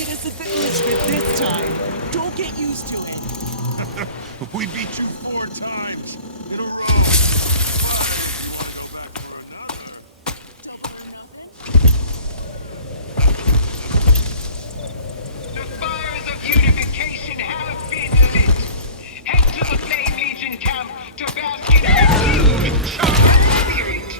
beat us at the Ushbit this time. Don't get used to it. We beat you 4 times in a row. Go back for another. The fires of unification have been lit. Head to the Flame Legion camp to bask in a renewed charged spirit.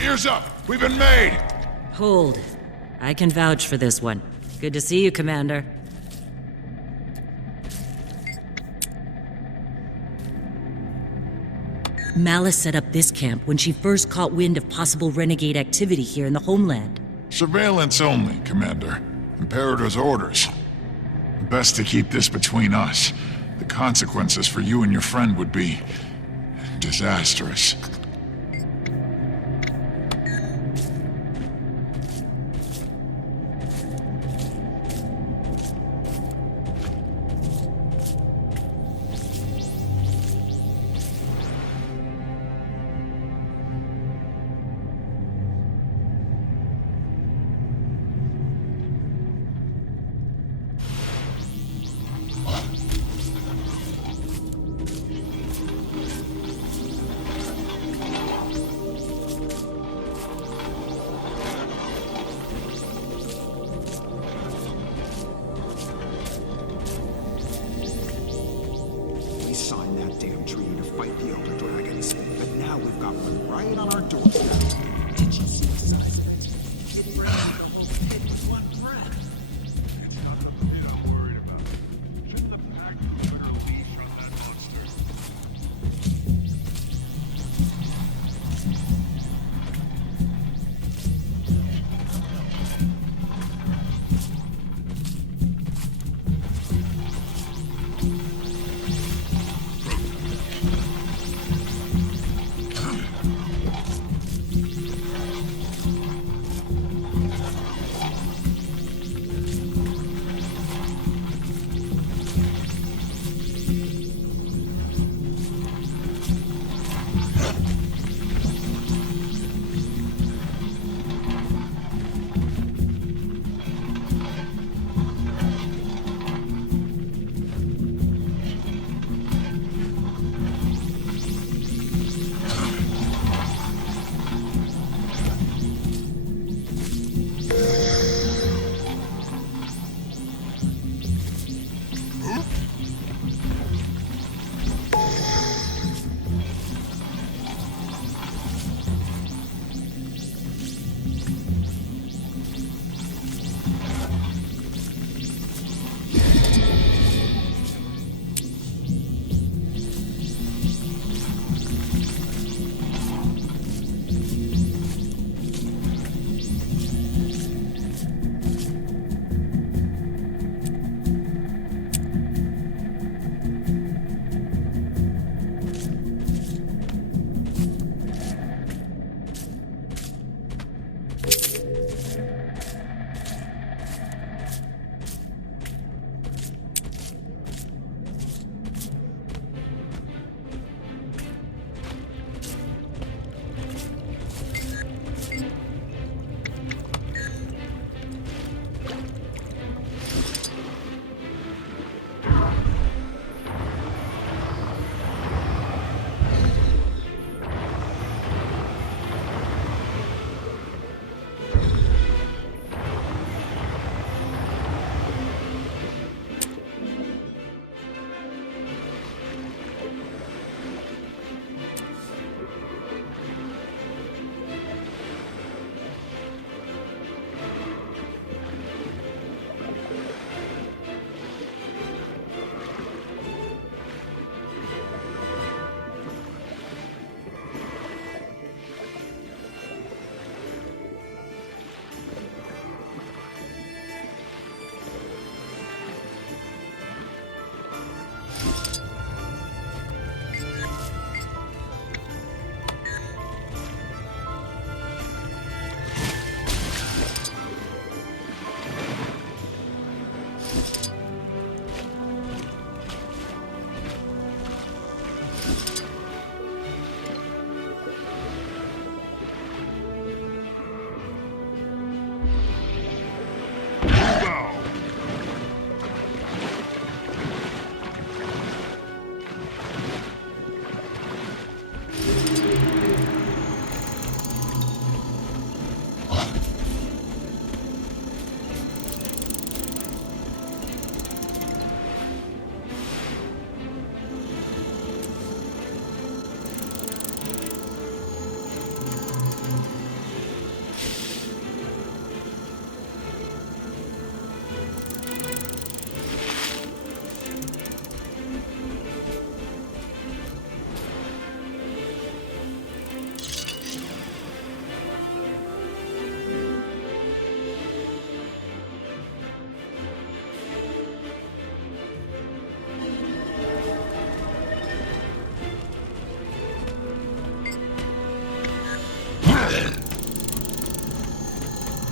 Ears up! We've been made! Hold. I can vouch for this one. Good to see you, Commander. Malice set up this camp when she first caught wind of possible renegade activity here in the homeland. Surveillance only, Commander. Imperator's orders. Best to keep this between us. The consequences for you and your friend would be disastrous.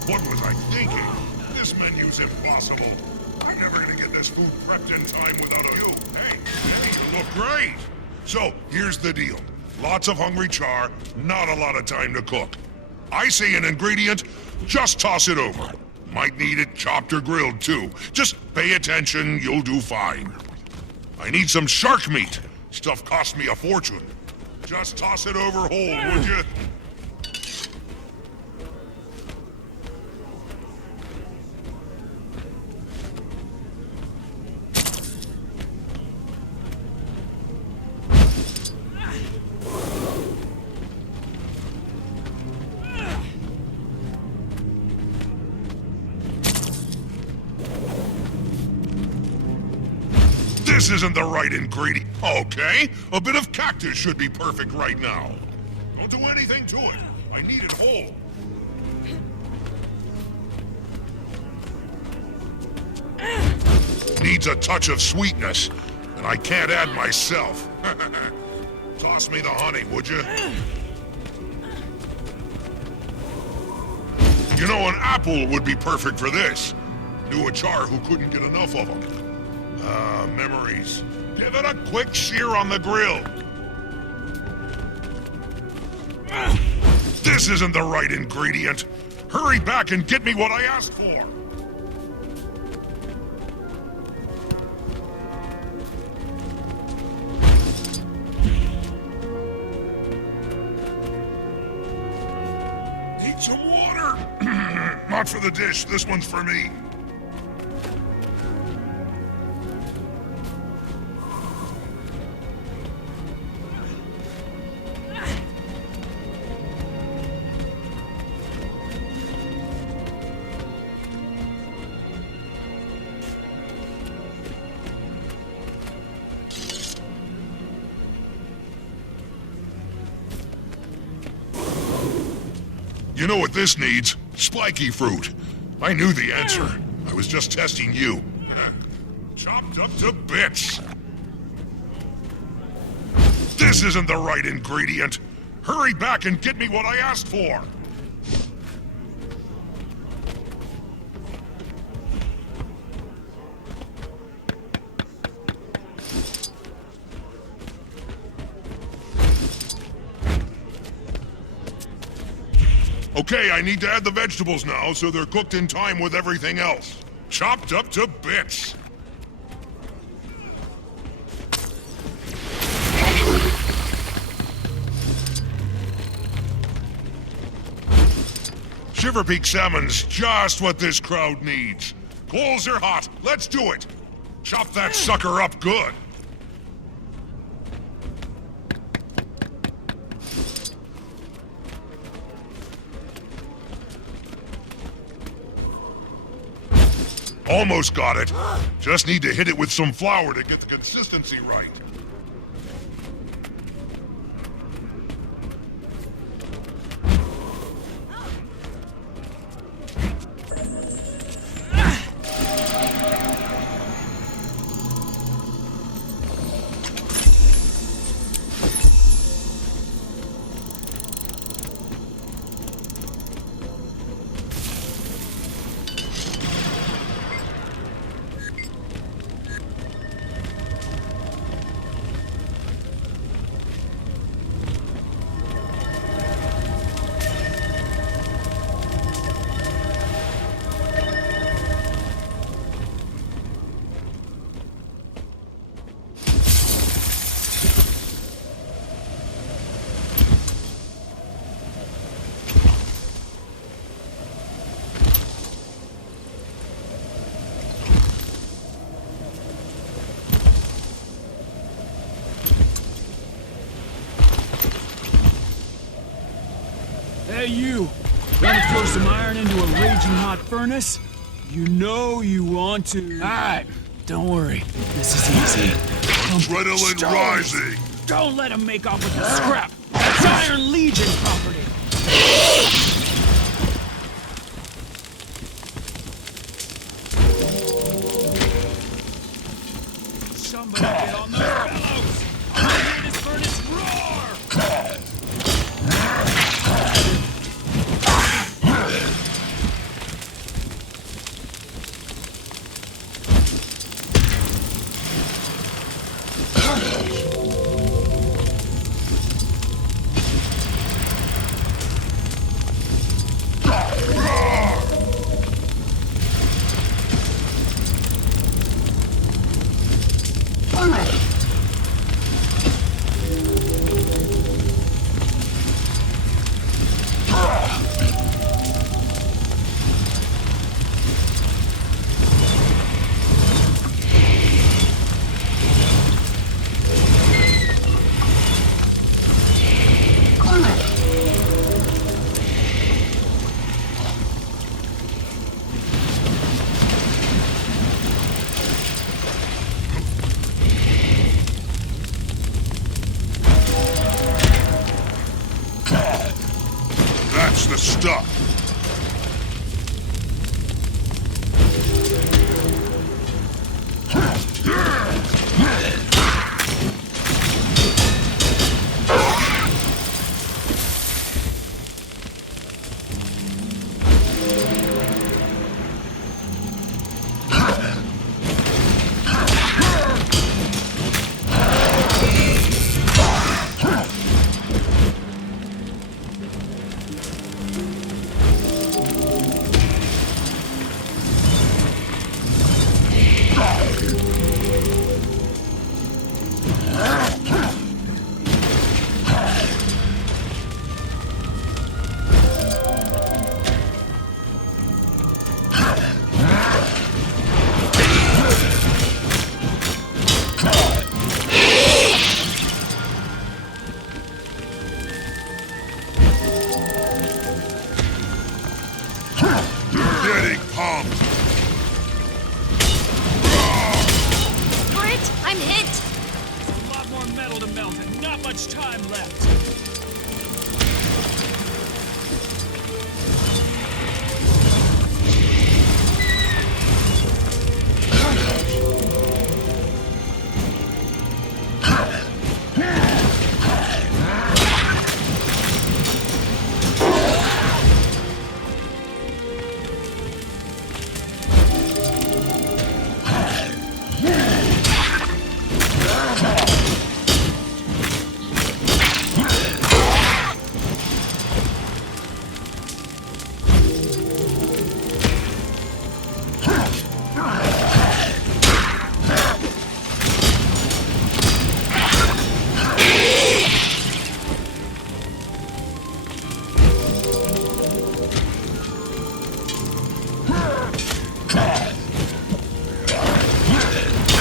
What was I thinking? This menu's impossible. I'm never gonna get this food prepped in time without you. Hey, you look great. So, here's the deal. Lots of hungry char, not a lot of time to cook. I say an ingredient, just toss it over. Might need it chopped or grilled too. Just pay attention, you'll do fine. I need some shark meat. Stuff cost me a fortune. Just toss it over whole, would you? This isn't the right ingredient. Okay, a bit of cactus should be perfect right now. Don't do anything to it. I need it whole. Needs a touch of sweetness, and I can't add myself. Toss me the honey, would you? You know, an apple would be perfect for this. Knew a char who couldn't get enough of them. Memories. Give it a quick sear on the grill. This isn't the right ingredient. Hurry back and get me what I asked for. Need some water. Not for the dish. This one's for me. You know what this needs? Spiky fruit. I knew the answer. I was just testing you. Chopped up to bits. This isn't the right ingredient. Hurry back and get me what I asked for. Okay, I need to add the vegetables now, so they're cooked in time with everything else. Chopped up to bits. Shiverpeak salmon's just what this crowd needs. Coals are hot. Let's do it. Chop that sucker up good. Almost got it. Just need to hit it with some flour to get the consistency right. Hey, you! Want to throw some iron into a raging hot furnace? You know you want to. Alright, don't worry. This is easy. Adrenaline rising. Don't let him make off with the scrap. That's Iron Legion property. Somebody get on the bellows! I want to hear this furnace roar! the stuff. Getting pumped. Brit, I'm hit! There's a lot more metal to melt and not much time left.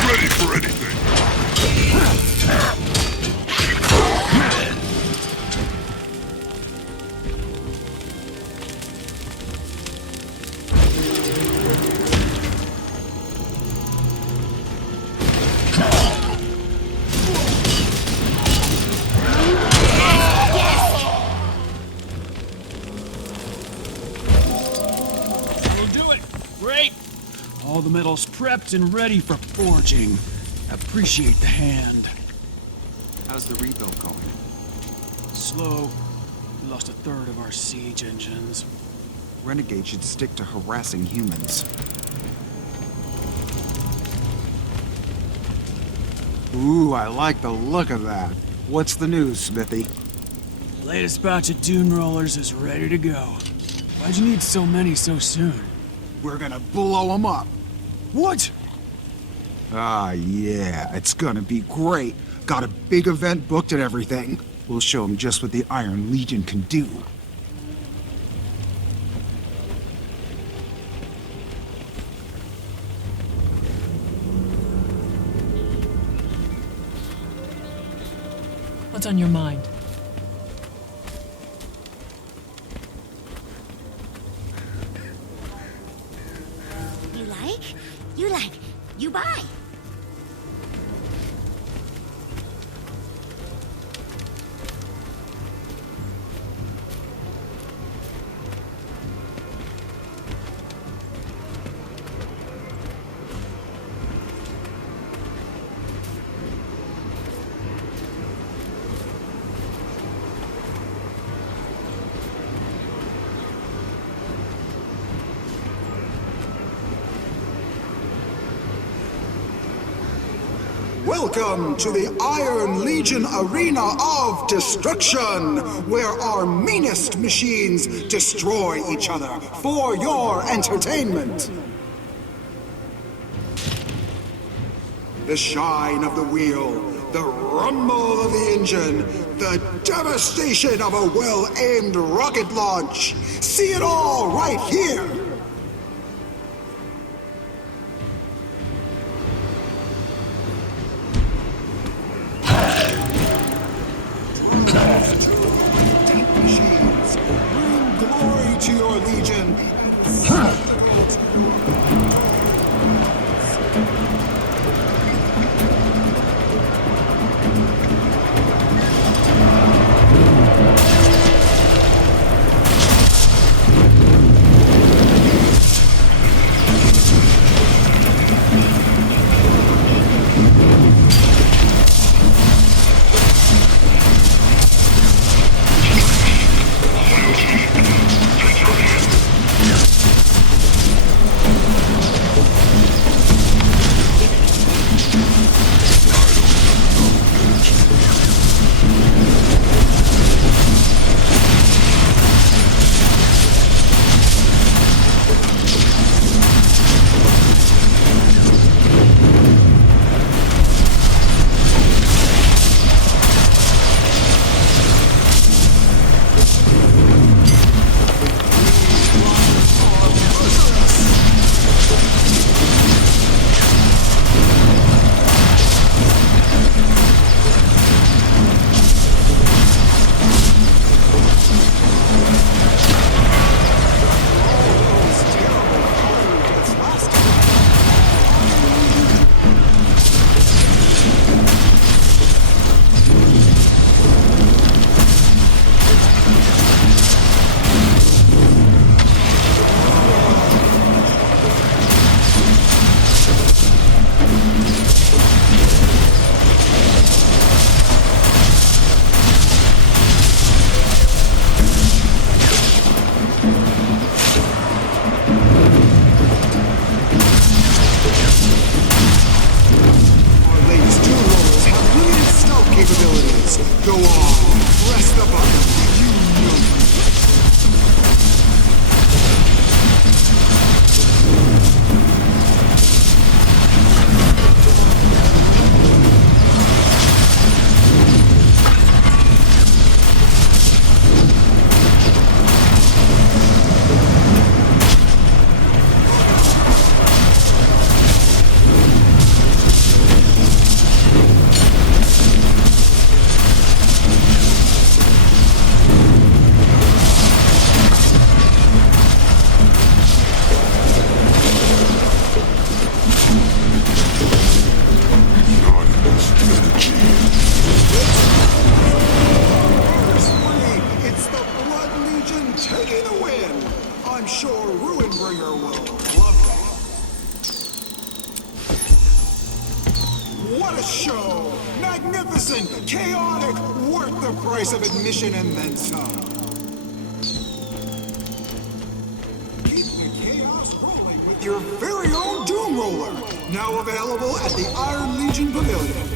Ready for anything. We'll do it. Great. All the metal's prepped and ready for forging. Appreciate the hand. How's the rebuild going? Slow. We lost a third of our siege engines. Renegade should stick to harassing humans. Ooh, I like the look of that. What's the news, Smithy? Latest batch of dune rollers is ready to go. Why'd you need so many so soon? We're gonna blow them up. What? Ah, yeah, it's gonna be great. Got a big event booked and everything. We'll show them just what the Iron Legion can do. What's on your mind? You like? You like? You buy! Welcome to the Iron Legion Arena of Destruction, where our meanest machines destroy each other for your entertainment. The shine of the wheel, the rumble of the engine, the devastation of a well-aimed rocket launch. See it all right here. Machines, bring glory to your legion. Please, go on. Press the button. You know. It's the Blood Legion taking the win! I'm sure Ruinbringer will love that. What a show! Magnificent, chaotic, worth the price of admission and then some. Keep the chaos rolling with your very own Doom Roller, now available at the Iron Legion Pavilion.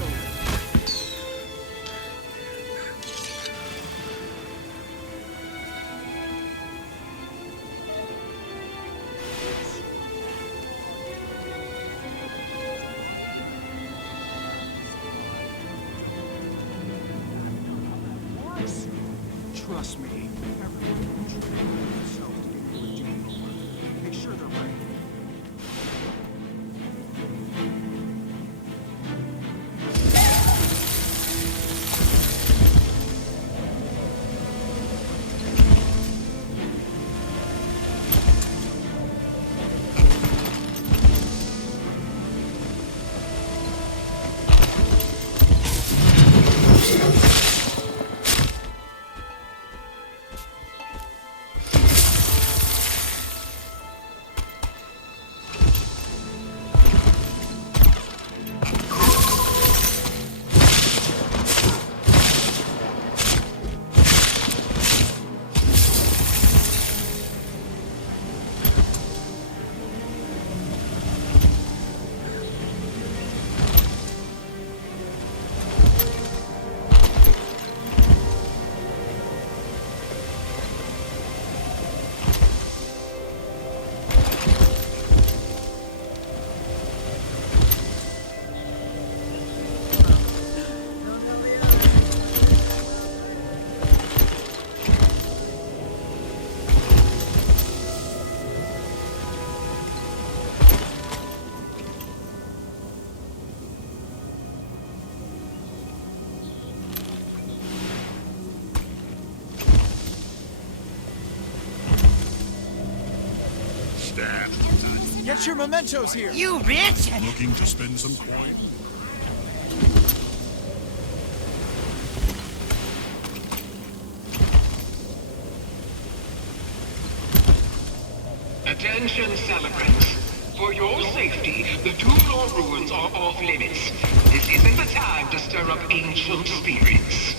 Trust me, everyone will train themselves to get your Doom Roller. Make sure they're ready. Get your mementos here. You rich? Looking to spend some coin? Attention, celebrants. For your safety, the Doom Lord ruins are off limits. This isn't the time to stir up ancient spirits.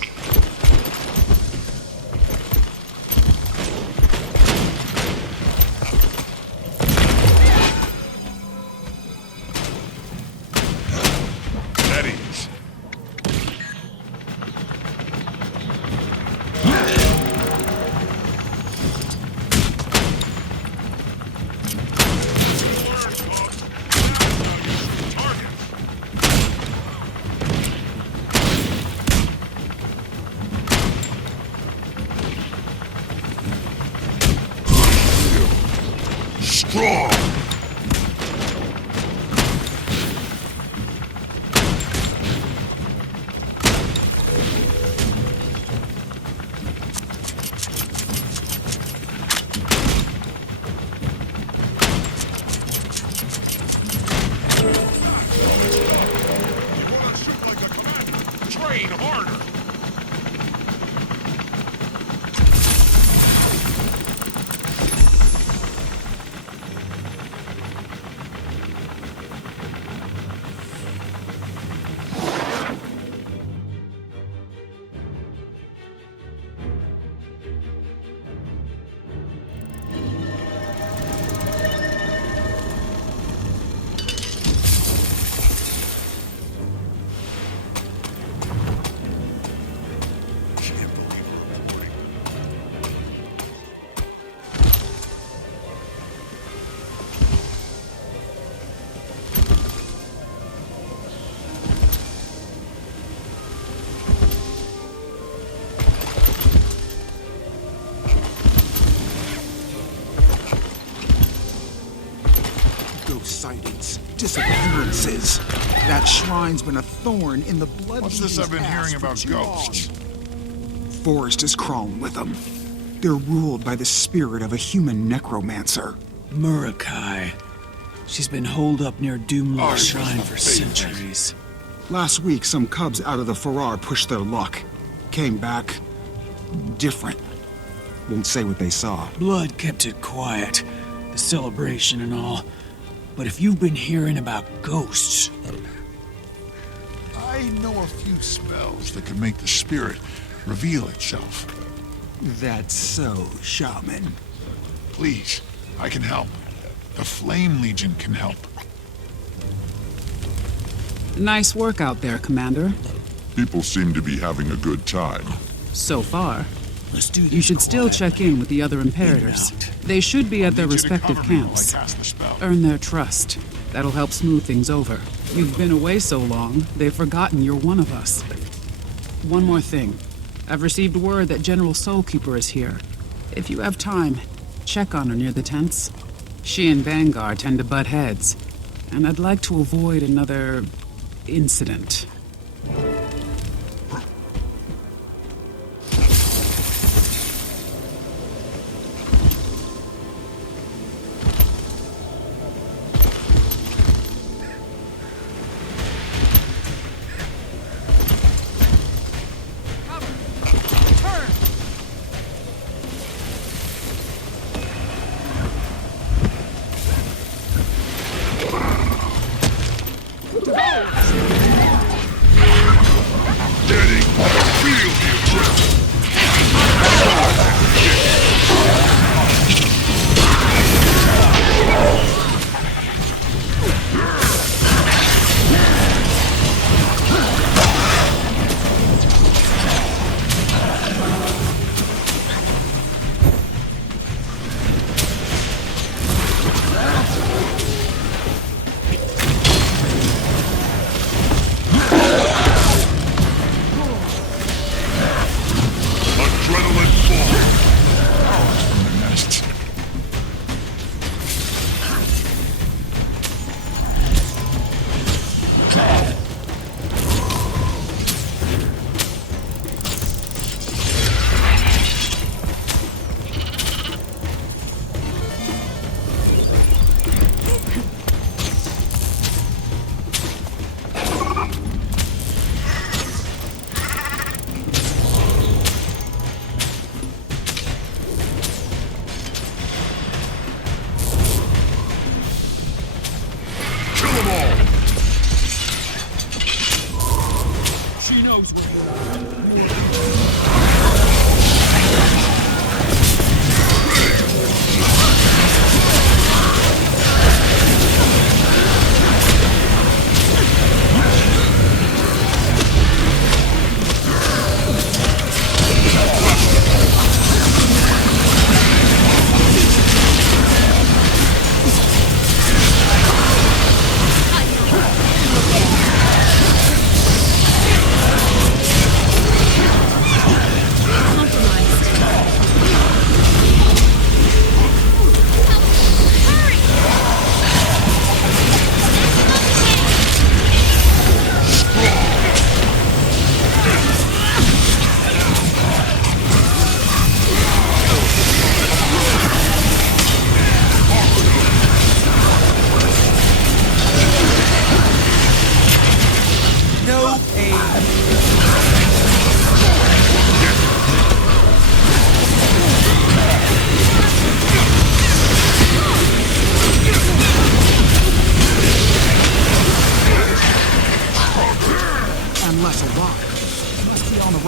That is. Strong! Train harder! sightings, disappearances. That shrine's been a thorn in the Blood What's this Legion's I've been ass hearing for about too long. ghosts? Forest is crawling with them. They're ruled by the spirit of a human necromancer. Murakai. She's been holed up near Doomlord's shrine for centuries. Last week, some cubs out of the Farrar pushed their luck. Came back different. Won't say what they saw. Blood kept it quiet, the celebration and all. But if you've been hearing about ghosts... I know a few spells that can make the spirit reveal itself. That's so, shaman. Please, I can help. The Flame Legion can help. Nice work out there, Commander. People seem to be having a good time. So far. Let's do this. You should still check in with the other Imperators. They should be at their Need you to respective cover me while I camps. cast the spell. Earn their trust. That'll help smooth things over. You've been away so long, they've forgotten you're one of us. One more thing. I've received word that General Soulkeeper is here. If you have time, check on her near the tents. She and Vanguard tend to butt heads, and I'd like to avoid another incident.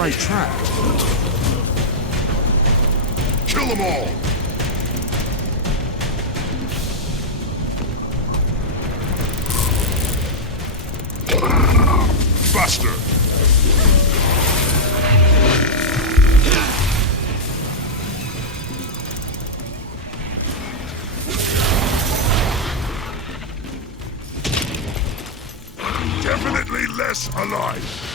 right track. Kill them all! Faster! Definitely less alive.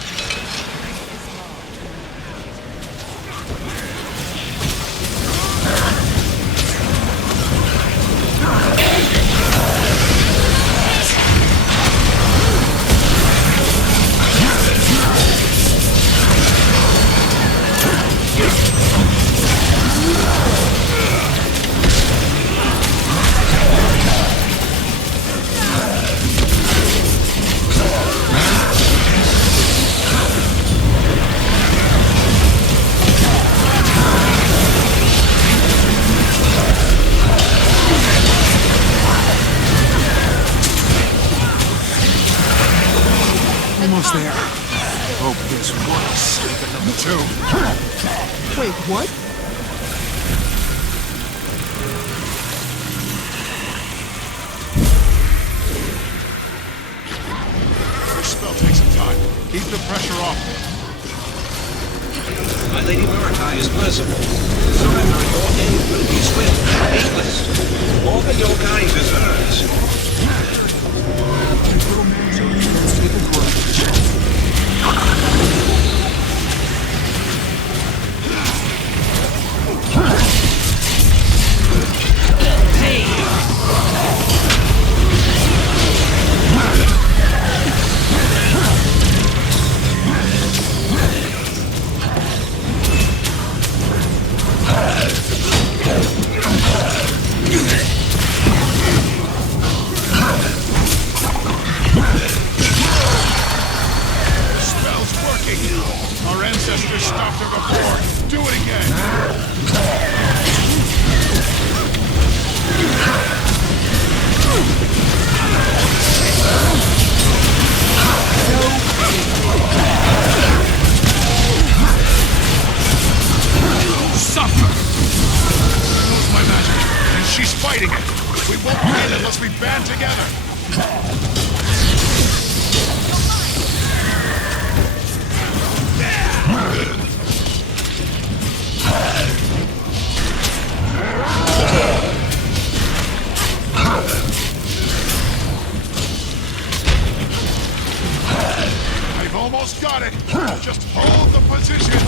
kill. Wait, what? This spell takes some time. Keep the pressure off. My Lady Marakai is merciful. Surrender at your end will be swift and painless. All that your kind deserves. Our ancestors stopped her before. Do it again. Suffer! Knows my magic, and she's fighting it. We won't win unless we band together. I've almost got it. Just hold the position.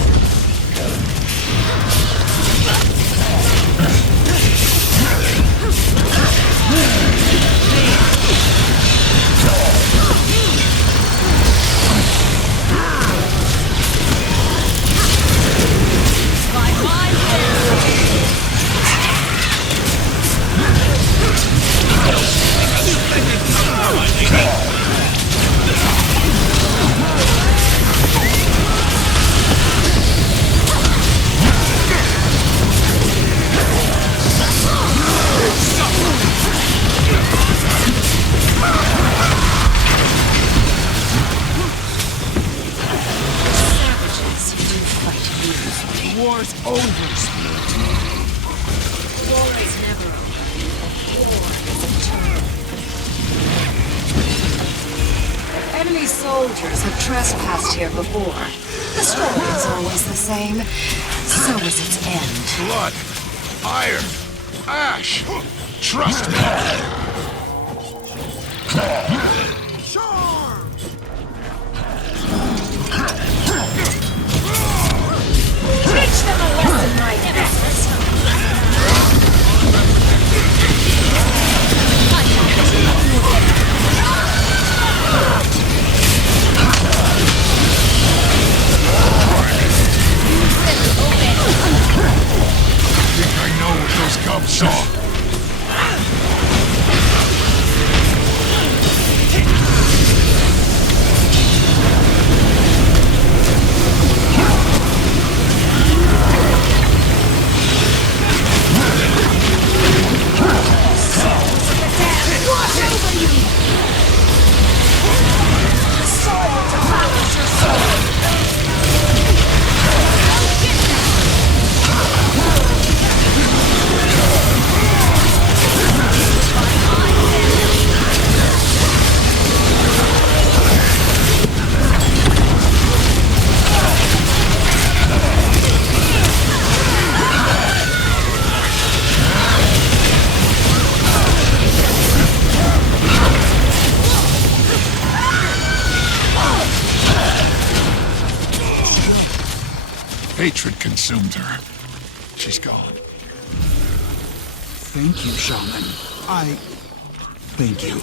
War's over, Spirit. War is never over. War is eternal. Enemy soldiers have trespassed here before. The story is always the same. So is its end. Blood, iron, ash. Trust me. Teach them a lesson, my friends. I think I know what those cubs saw. Hatred consumed her. She's gone. Thank you, Shaman. Thank you.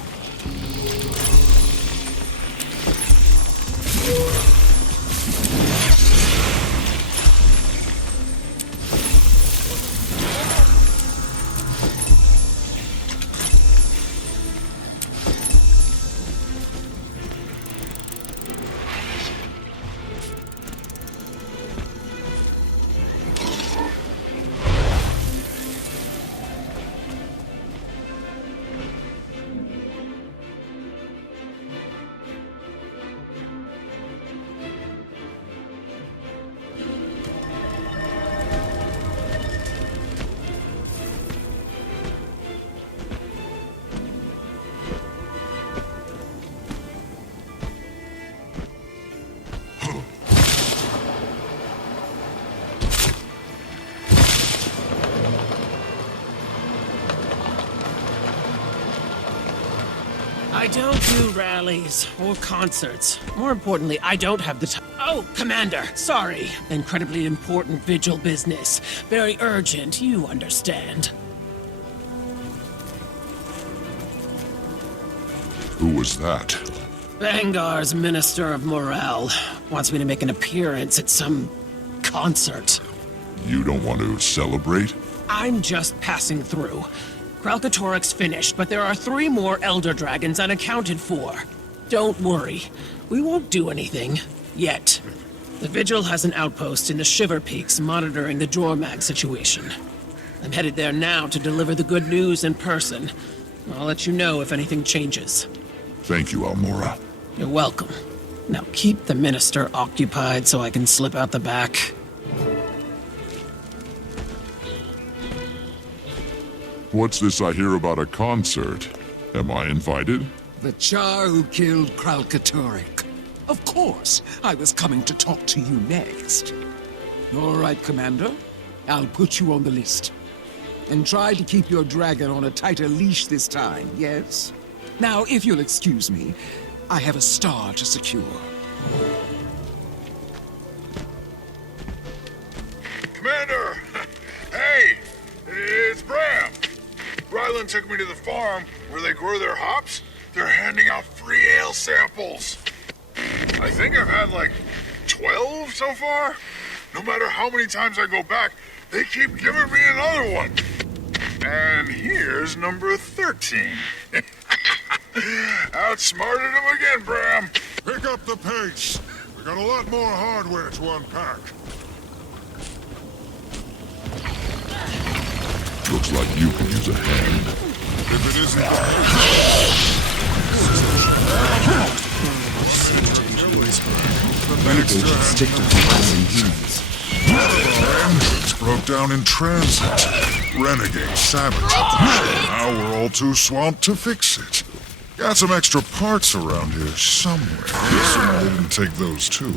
I don't do rallies or concerts. More importantly, I don't have the time. Oh, Commander, sorry. Incredibly important vigil business. Very urgent, you understand. Who was that? Vangar's Minister of Morale wants me to make an appearance at some concert. You don't want to celebrate? I'm just passing through. Kralkatorik's finished, but there are 3 more Elder Dragons unaccounted for. Don't worry. We won't do anything. Yet. The Vigil has an outpost in the Shiver Peaks monitoring the Jormag situation. I'm headed there now to deliver the good news in person. I'll let you know if anything changes. Thank you, Almora. You're welcome. Now keep the Minister occupied so I can slip out the back. What's this I hear about a concert? Am I invited? The Char who killed Kralkatorik. Of course, I was coming to talk to you next. All right, Commander. I'll put you on the list. And try to keep your dragon on a tighter leash this time, yes? Now, if you'll excuse me, I have a star to secure. Commander! Hey! It's Bram! Ryland took me to the farm where they grow their hops. They're handing out free ale samples. I think I've had like 12 so far. No matter how many times I go back, they keep giving me another one. And here's number 13. Outsmarted him again, Bram. Pick up the pace. We got a lot more hardware to unpack. Looks like you could use a hand. If it isn't Maybe they should stick to harassing humans. engines broke down in transit. Renegade sabotaged. Now we're all too swamped to fix it. Got some extra parts around here somewhere. Assuming they didn't take those too.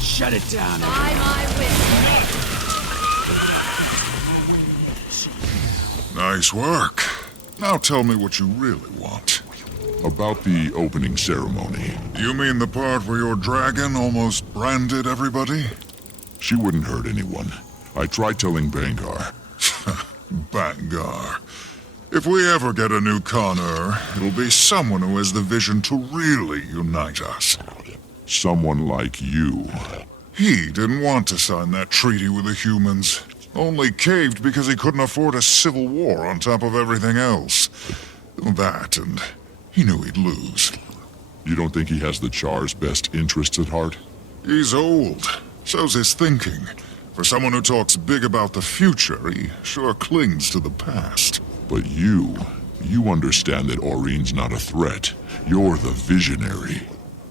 Shut it down. By my witness. Nice work. Now tell me what you really want. About the opening ceremony. You mean the part where your dragon almost branded everybody? She wouldn't hurt anyone. I tried telling Vangar. Vangar. If we ever get a new khan-urs, it'll be someone who has the vision to really unite us. Someone like you. He didn't want to sign that treaty with the humans. Only caved because he couldn't afford a civil war on top of everything else. That, and he knew he'd lose. You don't think he has the Char's best interests at heart? He's old. So's his thinking. For someone who talks big about the future, he sure clings to the past. But you understand that Aurine's not a threat. You're the visionary.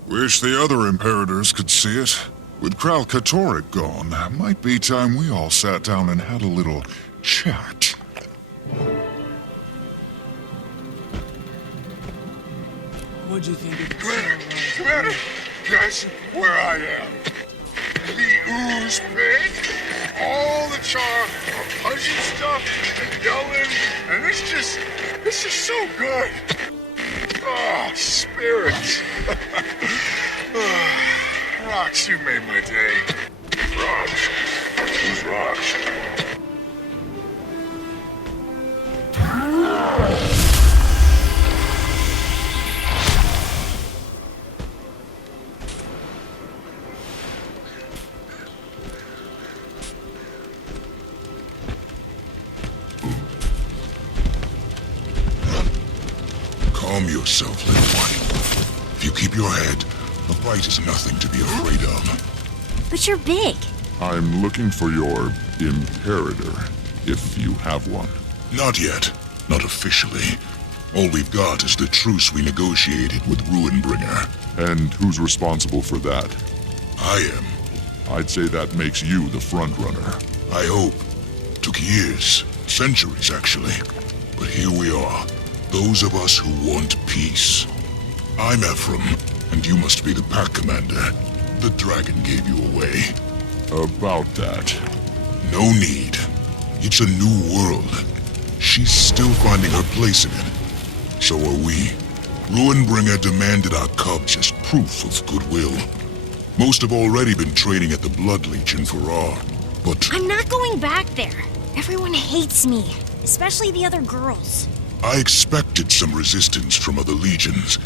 Wish the other Imperators could see it. With Kralkatorik gone, might be time we all sat down and had a little chat. What'd you think of the Commander, guess where I am. The ooze pit, all the Char punching stuff and yelling, and it's just so good. Ah, spirits. Rocks, you made my day. Rocks? Who's Rocks? Calm yourself, little one. If you keep your head, a fight is nothing to be afraid of. But you're big. I'm looking for your Imperator, if you have one. Not yet. Not officially. All we've got is the truce we negotiated with Ruinbringer. And who's responsible for that? I am. I'd say that makes you the front-runner. I hope. Took years. Centuries, actually. But here we are. Those of us who want peace. I'm Ephraim, and you must be the pack commander. The dragon gave you away. About that. No need. It's a new world. She's still finding her place in it. So are we. Ruinbringer demanded our cubs as proof of goodwill. Most have already been training at the Blood Legion for R, but... I'm not going back there. Everyone hates me, especially the other girls. I expected some resistance from other legions,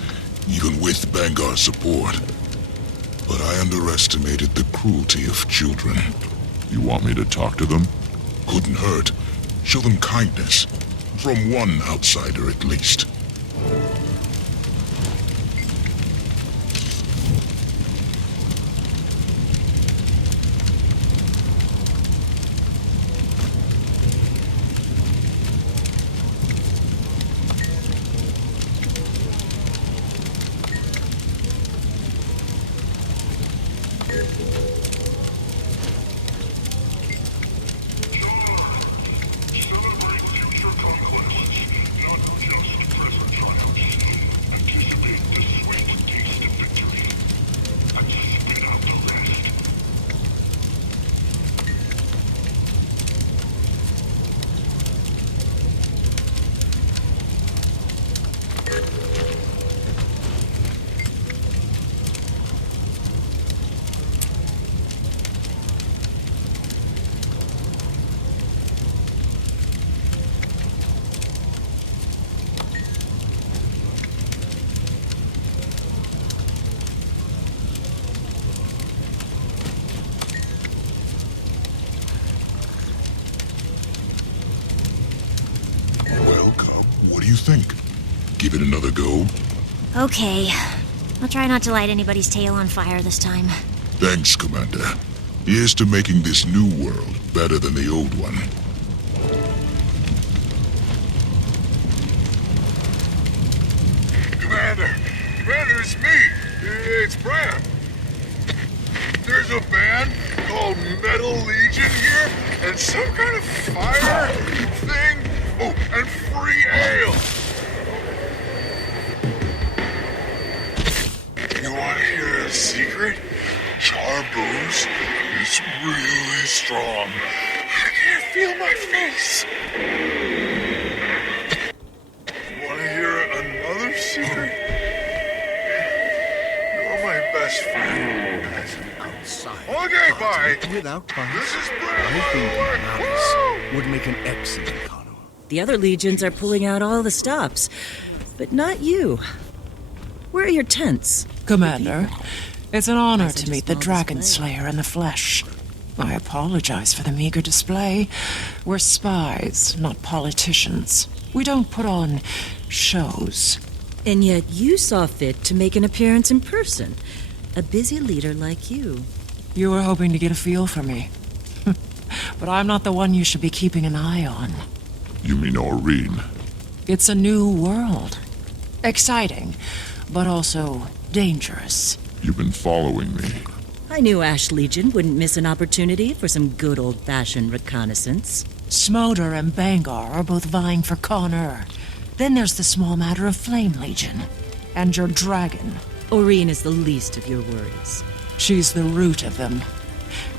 even with Bangar's support. But I underestimated the cruelty of children. You want me to talk to them? Couldn't hurt. Show them kindness. From one outsider, at least. What do you think? Give it another go? Okay. I'll try not to light anybody's tail on fire this time. Thanks, Commander. Here's to making this new world better than the old one. Commander, it's me. It's Bram. There's a band called Metal Legion here, and some kind of fire thing. Oh, and free ale. You want to hear a secret? Char booze is really strong. I can't feel my face. Want to hear another secret? You're my best friend. Okay, bye. Without bias, This is I think Alice would make an excellent khan-urs. The other legions are pulling out all the stops, but not you. Where are your tents? Commander, it's an honor to meet the Dragon Slayer in the flesh. I apologize for the meager display. We're spies, not politicians. We don't put on shows. And yet you saw fit to make an appearance in person. A busy leader like you. You were hoping to get a feel for me. But I'm not the one you should be keeping an eye on. You mean Aurene? It's a new world. Exciting, but also dangerous. You've been following me. I knew Ash Legion wouldn't miss an opportunity for some good old-fashioned reconnaissance. Smolder and Bangar are both vying for khan-urs. Then there's the small matter of Flame Legion. And your dragon. Aurene is the least of your worries. She's the root of them.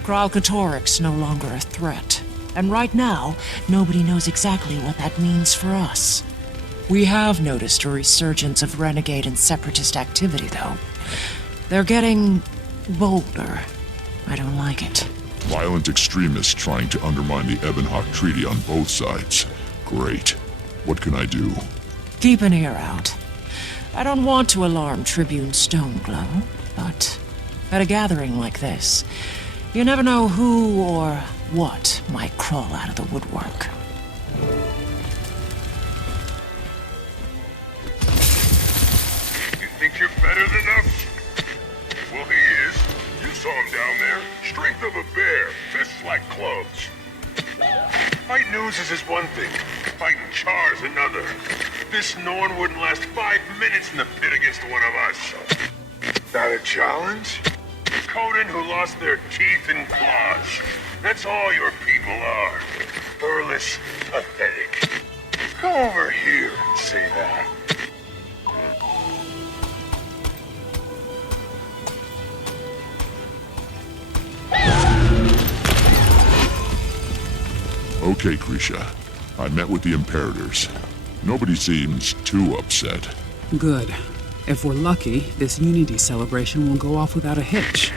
Kralkatorik's no longer a threat. And right now, nobody knows exactly what that means for us. We have noticed a resurgence of renegade and separatist activity, though. They're getting bolder. I don't like it. Violent extremists trying to undermine the Ebonhawk Treaty on both sides. Great. What can I do? Keep an ear out. I don't want to alarm Tribune Stoneglow, but at a gathering like this, you never know who or what might crawl out of the woodwork. you're better than us? Well, he is. You saw him down there. Strength of a bear, fists like clubs. Fighting oozes is one thing. Fighting Char's another. This Norn wouldn't last 5 minutes in the pit against one of us. That a challenge? Conan who lost their teeth and claws. That's all your people are. Furless, pathetic. Come over here and say that. Okay, Krisha. I met with the Imperators. Nobody seems too upset. Good. If we're lucky, this Unity celebration will go off without a hitch.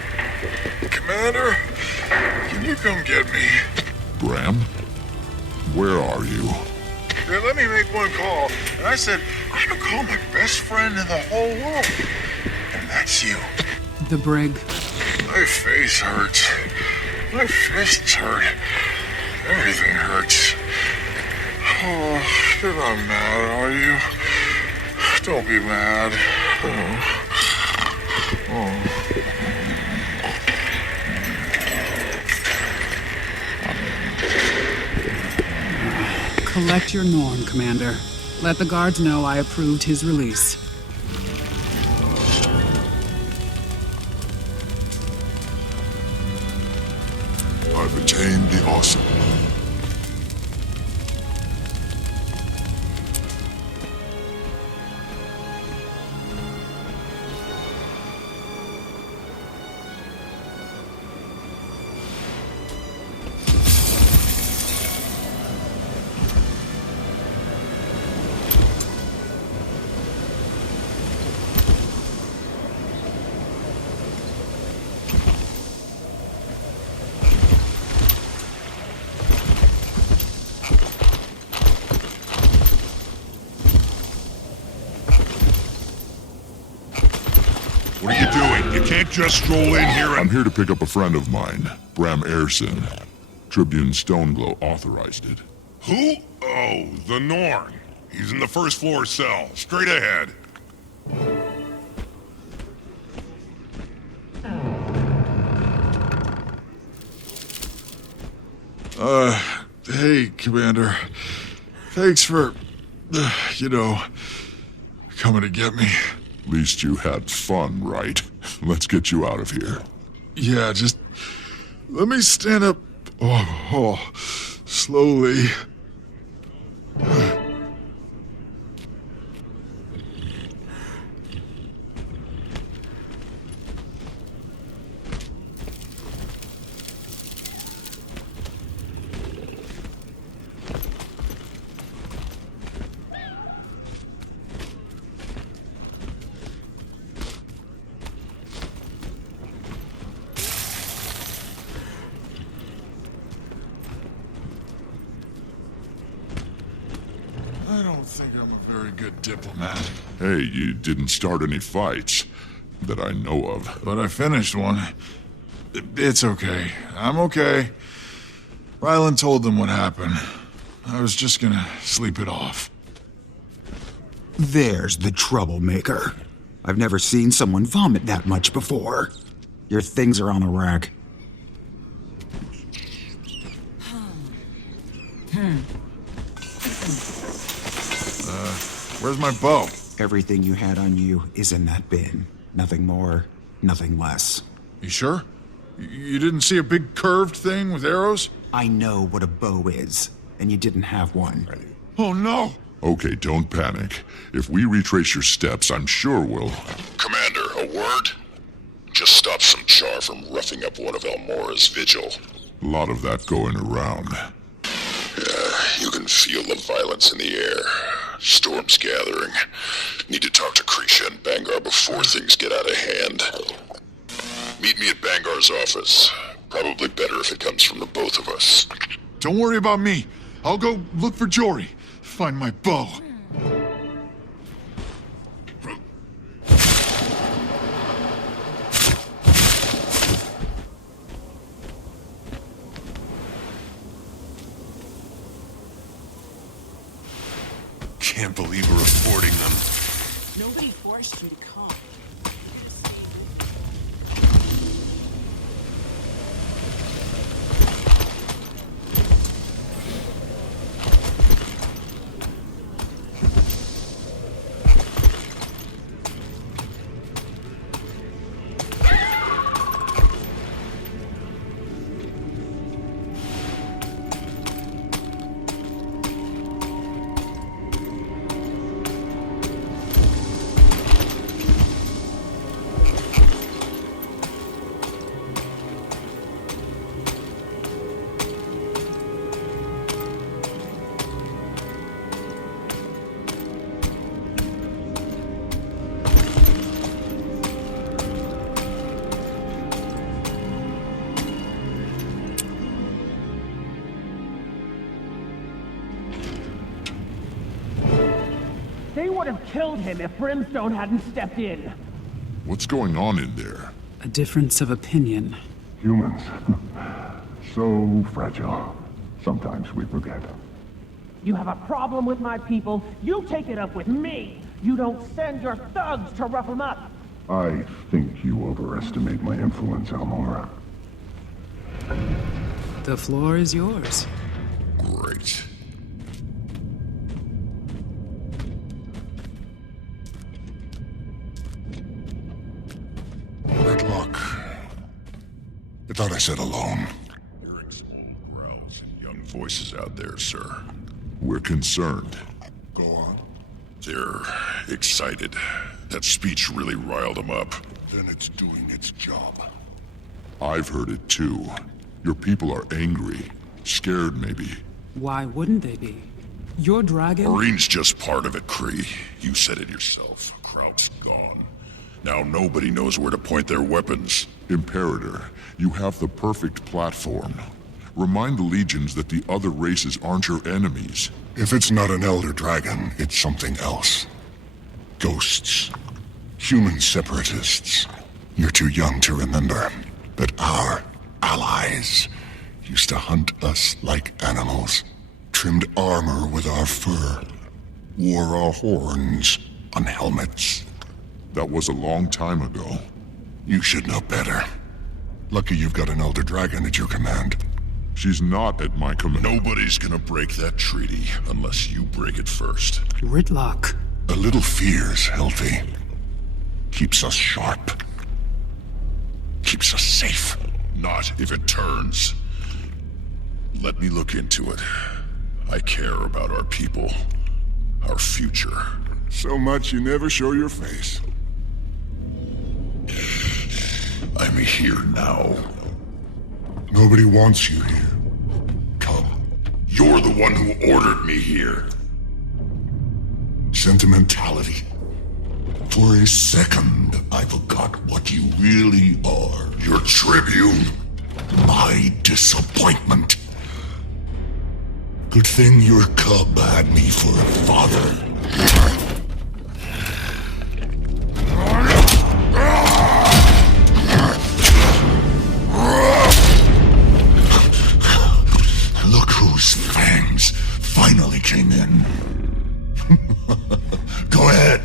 Commander, can you come get me? Bram? Where are you? They let me make one call, and I said, I'm gonna call my best friend in the whole world. And that's you. The brig. My face hurts. My fists hurt. Everything hurts. Oh, you're not mad, are you? Don't be mad. Collect your Norn, Commander. Let the guards know I approved his release. I've attained the awesome. What are you doing? You can't just stroll in here and... I'm here to pick up a friend of mine, Bram Erson. Tribune Stoneglow authorized it. Who? Oh, the Norn. He's in the first floor cell. Straight ahead. Hey, Commander. Thanks for, coming to get me. At least you had fun, right? Let's get you out of here. Yeah, just let me stand up. Slowly. I don't think I'm a very good diplomat. Hey, you didn't start any fights that I know of. But I finished one. It's okay. I'm okay. Rylan told them what happened. I was just gonna sleep it off. There's the troublemaker. I've never seen someone vomit that much before. Your things are on a rack. Where's my bow? Everything you had on you is in that bin. Nothing more, nothing less. You sure? You didn't see a big curved thing with arrows? I know what a bow is, and you didn't have one. Oh no! Okay, don't panic. If we retrace your steps, I'm sure we'll... Commander, a word? Just stop some char from roughing up one of Elmora's vigil. A lot of that going around. Yeah, you can feel the violence in the air. Storm's gathering. Need to talk to Krisha and Bangar before things get out of hand. Meet me at Bangar's office. Probably better if it comes from the both of us. Don't worry about me. I'll go look for Jory. Find my bow. Can't believe we're affording them. Nobody forced you to come. would have killed him if Brimstone hadn't stepped in. What's going on in there? A difference of opinion. Humans. So fragile. Sometimes we forget. You have a problem with my people, you take it up with me. You don't send your thugs to rough them up. I think you overestimate my influence, Almora. The floor is yours. Great. Prologue. I thought I said alone. Hearing small growls and young voices out there, sir. We're concerned. Go on. They're excited. That speech really riled them up. Then it's doing its job. I've heard it too. Your people are angry. Scared, maybe. Why wouldn't they be? Your dragon... Marine's just part of it, Kree. You said it yourself. Kraut's gone. Now nobody knows where to point their weapons. Imperator, you have the perfect platform. Remind the legions that the other races aren't your enemies. If it's not an Elder Dragon, it's something else. Ghosts. Human separatists. You're too young to remember, but our allies used to hunt us like animals, trimmed armor with our fur, wore our horns on helmets. That was a long time ago. You should know better. Lucky you've got an Elder Dragon at your command. She's not at my command. Nobody's gonna break that treaty unless you break it first. Ritlock. A little fear's healthy. Keeps us sharp. Keeps us safe. Not if it turns. Let me look into it. I care about our people. Our future. So much you never show your face. I'm here now. Nobody wants you here. Come. You're the one who ordered me here. Sentimentality. For a second, I forgot what you really are. Your tribune. My disappointment. Good thing your cub had me for a father. Look whose fangs finally came in. Go ahead.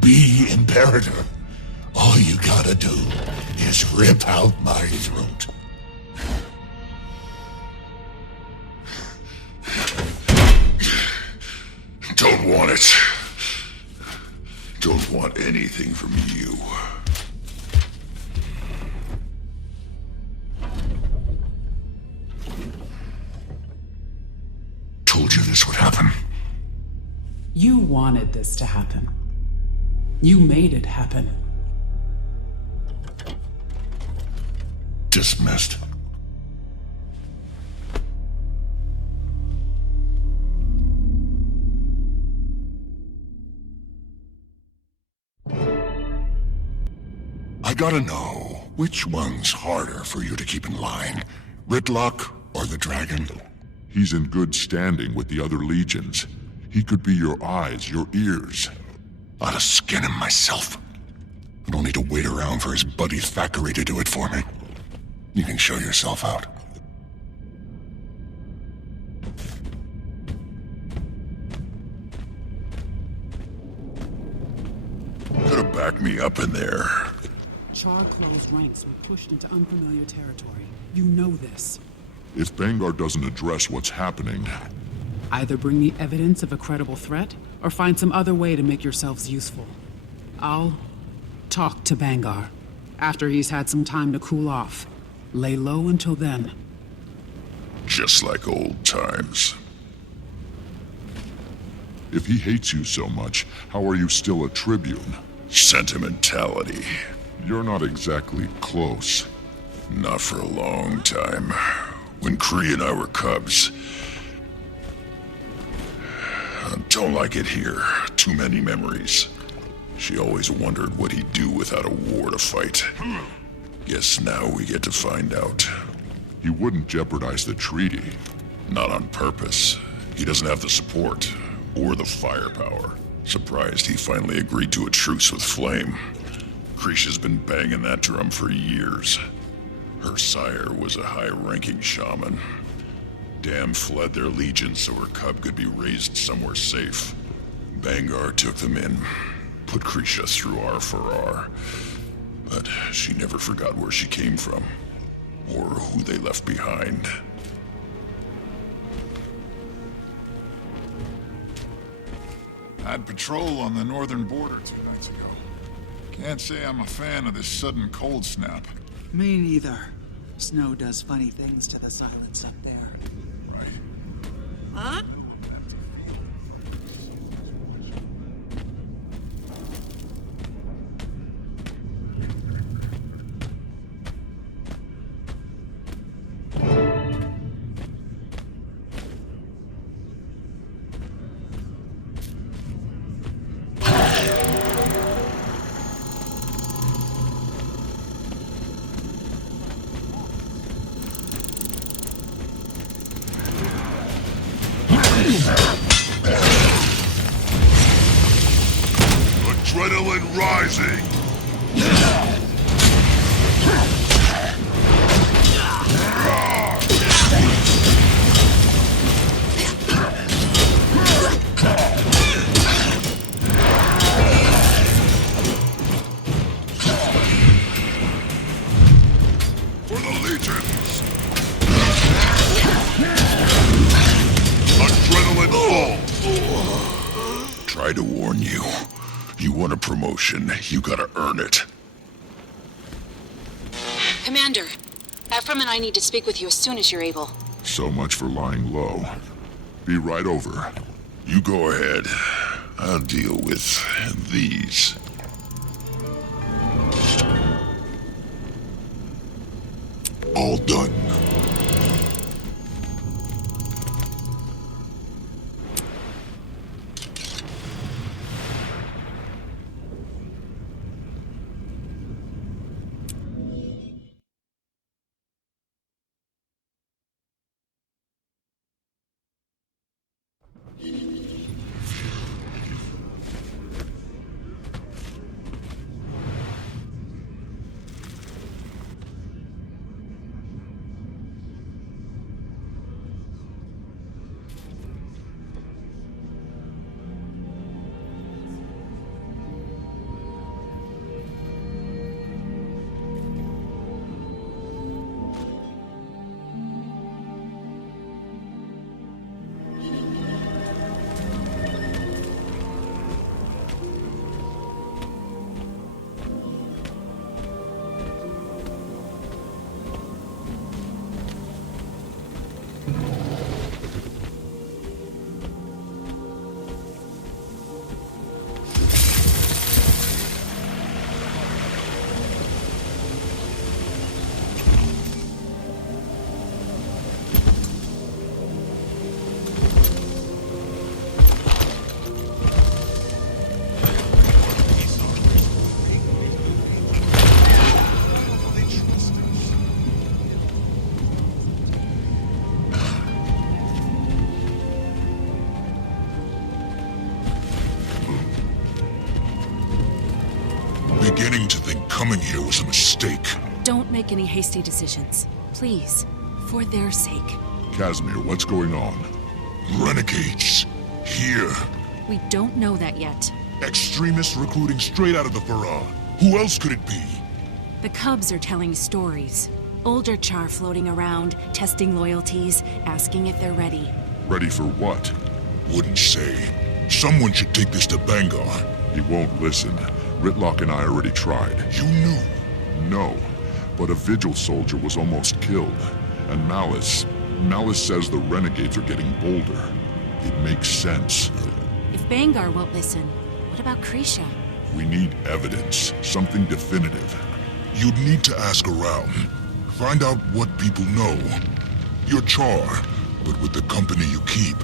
Be Imperator. All you gotta do is rip out my throat. Don't want it. Don't want anything from you. Told you this would happen. You wanted this to happen. You made it happen. Dismissed. I gotta know, which one's harder for you to keep in line? Ritlock or the dragon? He's in good standing with the other legions. He could be your eyes, your ears. I'd have skinned him myself. I don't need to wait around for his buddy Thackeray to do it for me. You can show yourself out. Could have backed me up in there. Char-closed ranks were pushed into unfamiliar territory. You know this. If Vanguard doesn't address what's happening... Either bring me evidence of a credible threat, or find some other way to make yourselves useful. I'll talk to Bangar, after he's had some time to cool off. Lay low until then. Just like old times. If he hates you so much, how are you still a Tribune? Sentimentality. You're not exactly close. Not for a long time. When Kree and I were cubs. I don't like it here. Too many memories. She always wondered what he'd do without a war to fight. Guess now we get to find out. He wouldn't jeopardize the treaty. Not on purpose. He doesn't have the support, or the firepower. Surprised he finally agreed to a truce with Flame. Krisha's been banging that drum for years. Her sire was a high-ranking shaman. Dam fled their legion so her cub could be raised somewhere safe. Bangar took them in, put Krisha through R for R. But she never forgot where she came from, or who they left behind. Had patrol on the northern border 2 nights ago. Can't say I'm a fan of this sudden cold snap. Me neither. Snow does funny things to the silence up there. Huh? Adrenaline rising! For the legions! Adrenaline full! Try to warn you. You want a promotion, you gotta earn it. Commander, Ephraim and I need to speak with you as soon as you're able. So much for lying low. Be right over. You go ahead. I'll deal with these. All done. Beginning to think coming here was a mistake. Don't make any hasty decisions. Please, for their sake. Casimir, what's going on? Renegades. Here. We don't know that yet. Extremists recruiting straight out of the Farah. Who else could it be? The Cubs are telling stories. Older Char floating around, testing loyalties, asking if they're ready. Ready for what? Wouldn't say. Someone should take this to Bangar. He won't listen. Ritlock and I already tried. You knew? No, but a Vigil soldier was almost killed. And Malice says the renegades are getting bolder. It makes sense. If Bangar won't listen, what about Krisha? We need evidence, something definitive. You'd need to ask around. Find out what people know. You're Char, but with the company you keep,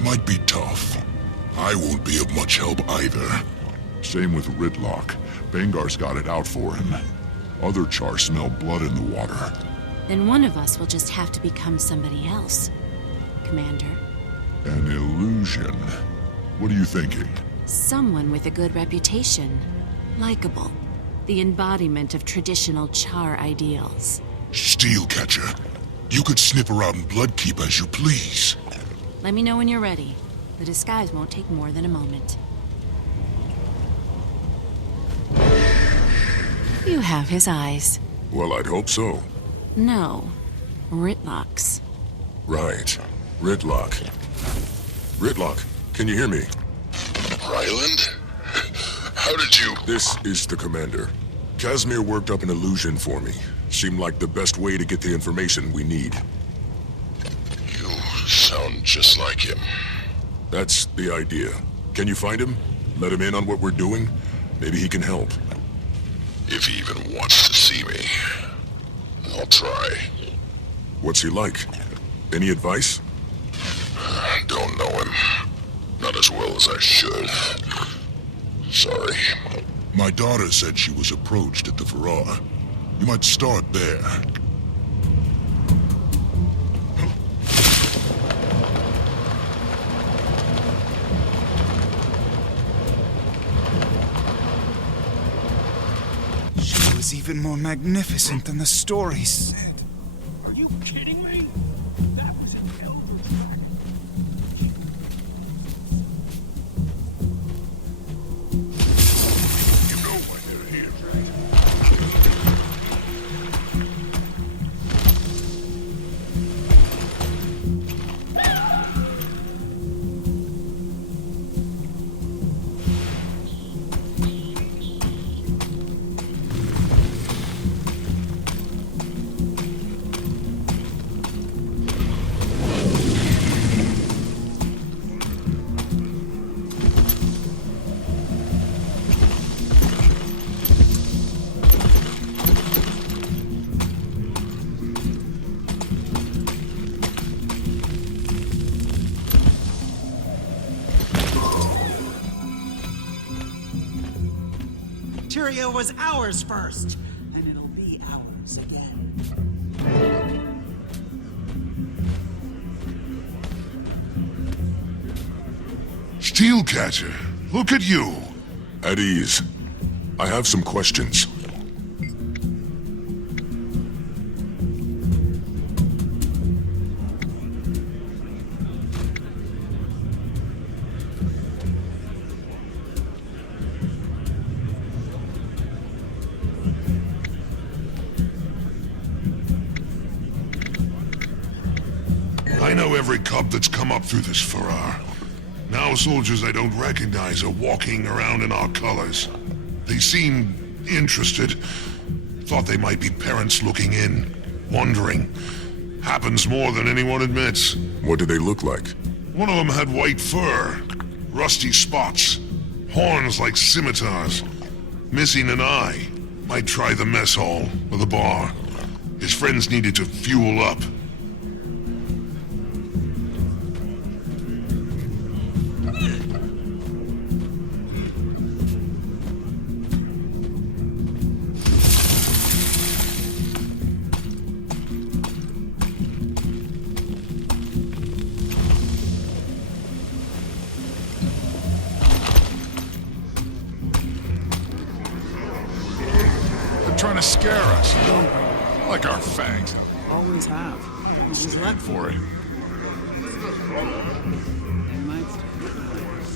might be tough. I won't be of much help either. Same with Ritlock. Bangar's got it out for him. Other Char smell blood in the water. Then one of us will just have to become somebody else. Commander. An illusion. What are you thinking? Someone with a good reputation. Likeable. The embodiment of traditional Char ideals. Steelcatcher, you could snip around Bloodkeep as you please. Let me know when you're ready. The disguise won't take more than a moment. You have his eyes. Well, I'd hope so. No. Ritlock's. Right. Ritlock. Ritlock, can you hear me? Ryland? How did you... This is the commander. Casimir worked up an illusion for me. Seemed like the best way to get the information we need. You sound just like him. That's the idea. Can you find him? Let him in on what we're doing? Maybe he can help. If he even wants to see me, I'll try. What's he like? Any advice? Don't know him. Not as well as I should. Sorry. My daughter said she was approached at the Farrar. You might start there. She was even more magnificent than the stories said. Are you kidding me? That was an elder dragon. You know why they're here, Tyria was ours first, and it'll be ours again. Steelcatcher, look at you. At ease. I have some questions. I know every cub that's come up through this Farrar. Now soldiers I don't recognize are walking around in our colors. They seem interested. Thought they might be parents looking in, wondering. Happens more than anyone admits. What do they look like? One of them had white fur, rusty spots, horns like scimitars, missing an eye. Might try the mess hall or the bar. His friends needed to fuel up. Trying to scare us. Like our fangs. Always have. Always luck for it.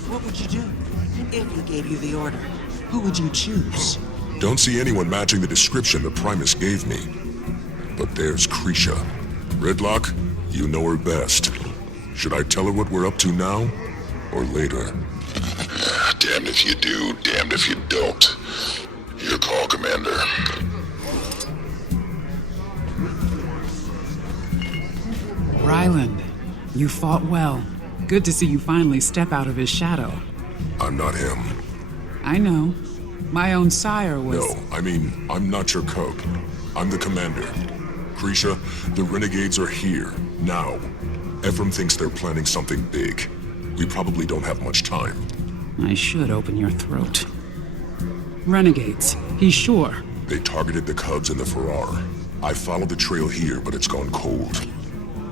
What would you do? If he gave you the order, who would you choose? Don't see anyone matching the description the Primus gave me. But there's Krisha. Ritlock, you know her best. Should I tell her what we're up to now? Or later? Damned if you do, damned if you don't. Your call, Commander. Ryland, you fought well. Good to see you finally step out of his shadow. I'm not him. I know. My own sire was... No, I mean, I'm not your cub. I'm the commander. Krisha, the renegades are here, now. Ephraim thinks they're planning something big. We probably don't have much time. I should open your throat. Renegades, he's sure. They targeted the cubs in the Farrar. I followed the trail here, but it's gone cold.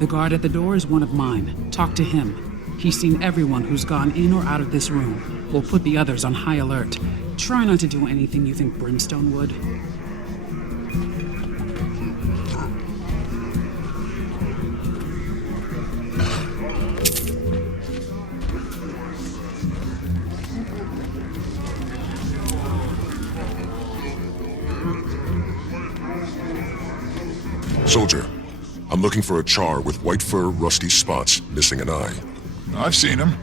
The guard at the door is one of mine. Talk to him. He's seen everyone who's gone in or out of this room. We'll put the others on high alert. Try not to do anything you think Brimstone would. Soldier, I'm looking for a char with white fur, rusty spots, missing an eye. I've seen him.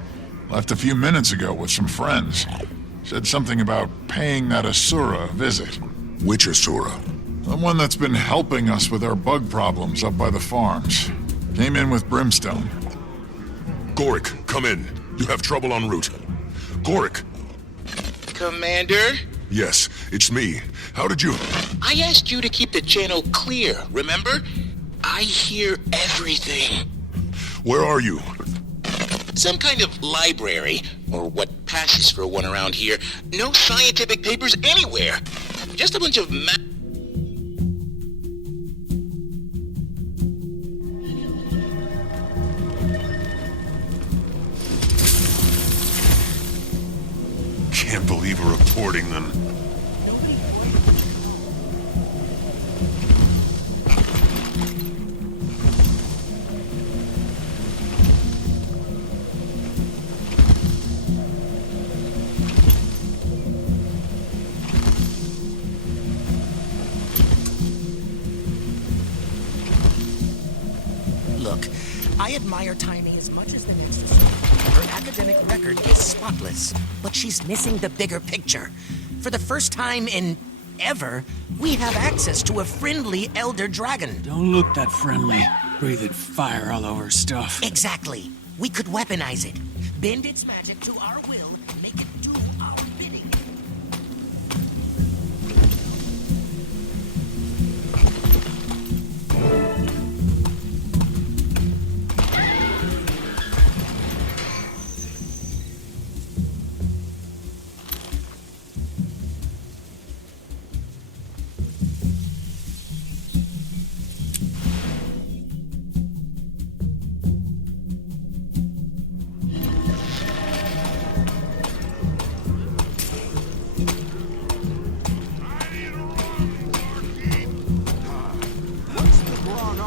Left a few minutes ago with some friends. Said something about paying that Asura a visit. Which Asura? The one that's been helping us with our bug problems up by the farms. Came in with Brimstone. Gorik, come in. You have trouble en route. Gorik! Commander? Yes, it's me. How did you... I asked you to keep the channel clear, remember? I hear everything. Where are you? Some kind of library, or what passes for one around here. No scientific papers anywhere. Just a bunch of Can't believe we're reporting them. Look, I admire Tiny as much as the next Asura. Her academic record is spotless, but she's missing the bigger picture. For the first time in ever, we have access to a friendly Elder Dragon. Don't look that friendly. Breathing fire all over stuff. Exactly. We could weaponize it, bend its magic to our will, and make it do our bidding.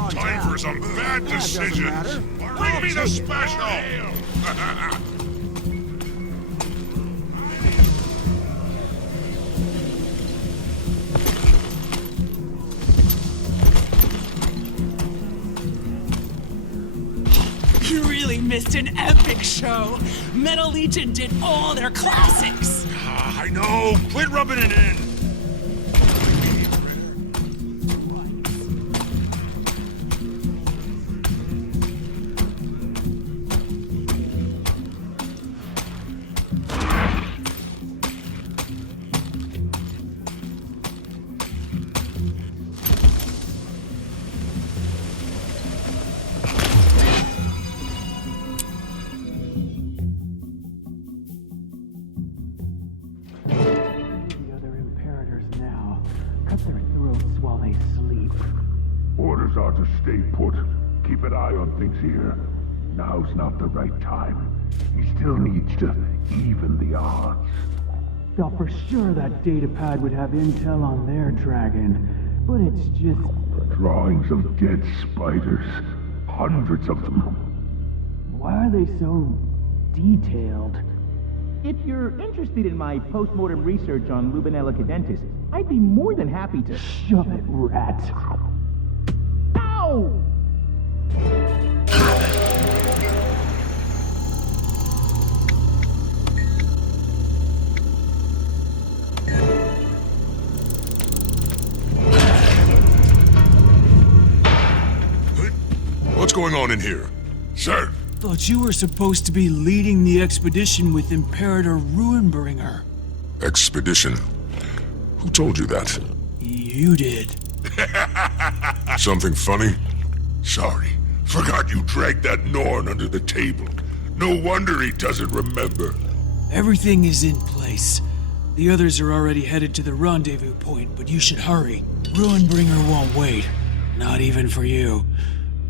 Time for some bad decisions. Bring me the special! You really missed an epic show. Metal Legion did all their classics. I know. Quit rubbing it in. Orders are to stay put. Keep an eye on things here. Now's not the right time. He still needs to even the odds. Thought for sure that datapad would have intel on their dragon, but it's just... Drawings of dead spiders. Hundreds of them. Why are they so detailed? If you're interested in my post-mortem research on Lubinella cadentis, I'd be more than happy to... Shove it, rat. Ow! What's going on in here? Sir! Thought you were supposed to be leading the expedition with Imperator Ruinbringer. Expedition? Who told you that? You did. Something funny? Sorry. Forgot you dragged that Norn under the table. No wonder he doesn't remember. Everything is in place. The others are already headed to the rendezvous point, but you should hurry. Ruinbringer won't wait. Not even for you.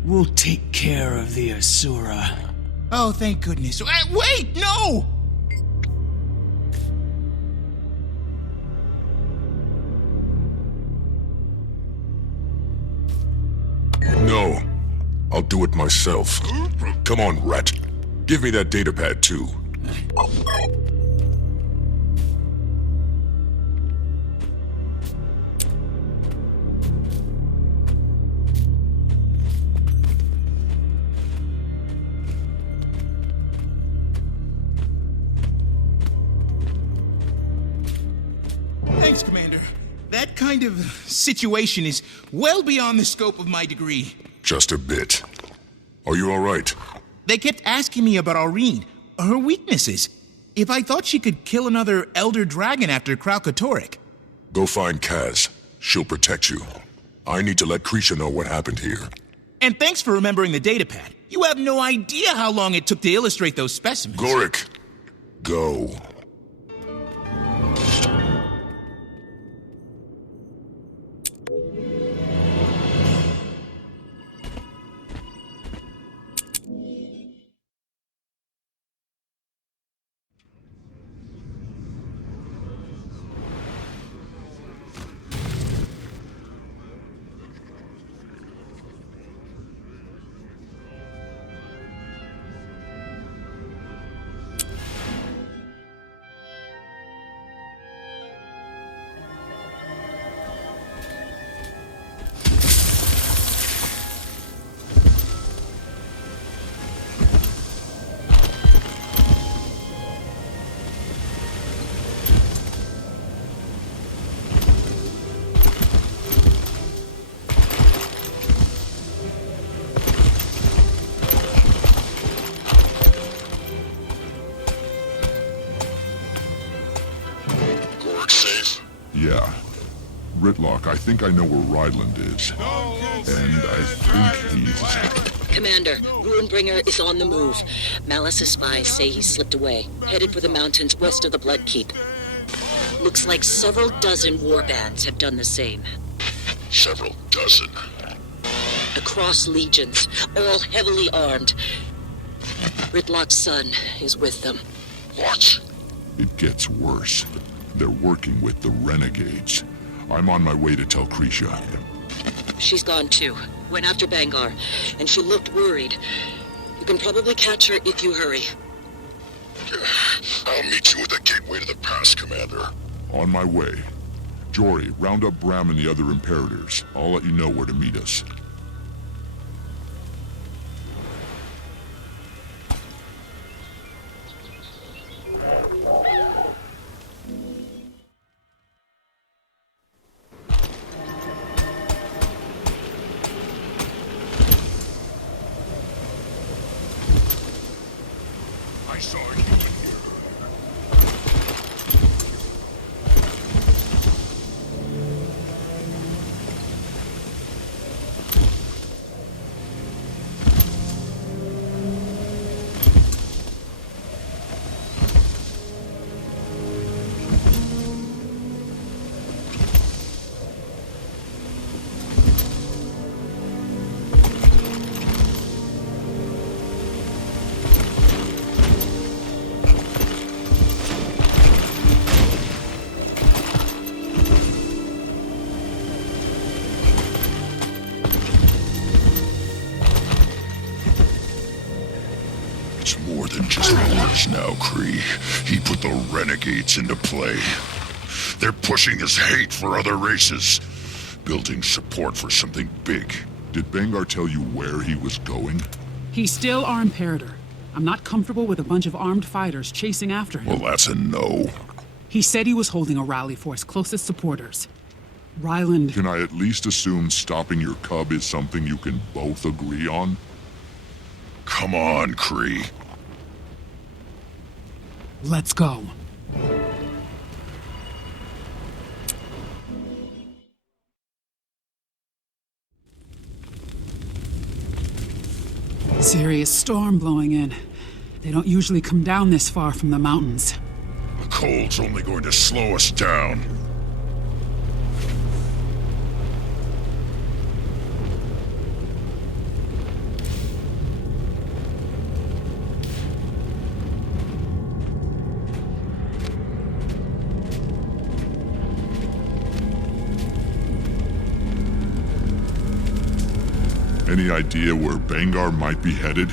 We'll take care of the Asura. Oh, thank goodness. Wait, no! No. I'll do it myself. Come on, rat. Give me that datapad, too. Thanks, Commander. That kind of situation is well beyond the scope of my degree. Just a bit. Are you all right? They kept asking me about Aurene, her weaknesses. If I thought she could kill another Elder Dragon after Kralkatorrik. Go find Kaz. She'll protect you. I need to let Krisha know what happened here. And thanks for remembering the datapad. You have no idea how long it took to illustrate those specimens. Gorik, go. Yeah. Ritlock, I think I know where Ryland is. And I think he's... Commander, Ruinbringer is on the move. Malice's spies say he slipped away, headed for the mountains west of the Bloodkeep. Looks like several dozen warbands have done the same. Several dozen? Across legions, all heavily armed. Ritlock's son is with them. What? It gets worse. They're working with the renegades. I'm on my way to tell Krisha. She's gone too. Went after Bangar, and she looked worried. You can probably catch her if you hurry. I'll meet you at the gateway to the pass, Commander. On my way. Jory, round up Bram and the other Imperators. I'll let you know where to meet us. I saw a human here. It's more than just words now, Kree. He put the renegades into play. They're pushing his hate for other races, building support for something big. Did Bangar tell you where he was going? He's still our Imperator. I'm not comfortable with a bunch of armed fighters chasing after him. Well, that's a no. He said he was holding a rally for his closest supporters. Ryland... Can I at least assume stopping your cub is something you can both agree on? Come on, Kree. Let's go. Serious storm blowing in. They don't usually come down this far from the mountains. The cold's only going to slow us down. Any idea where Bangar might be headed?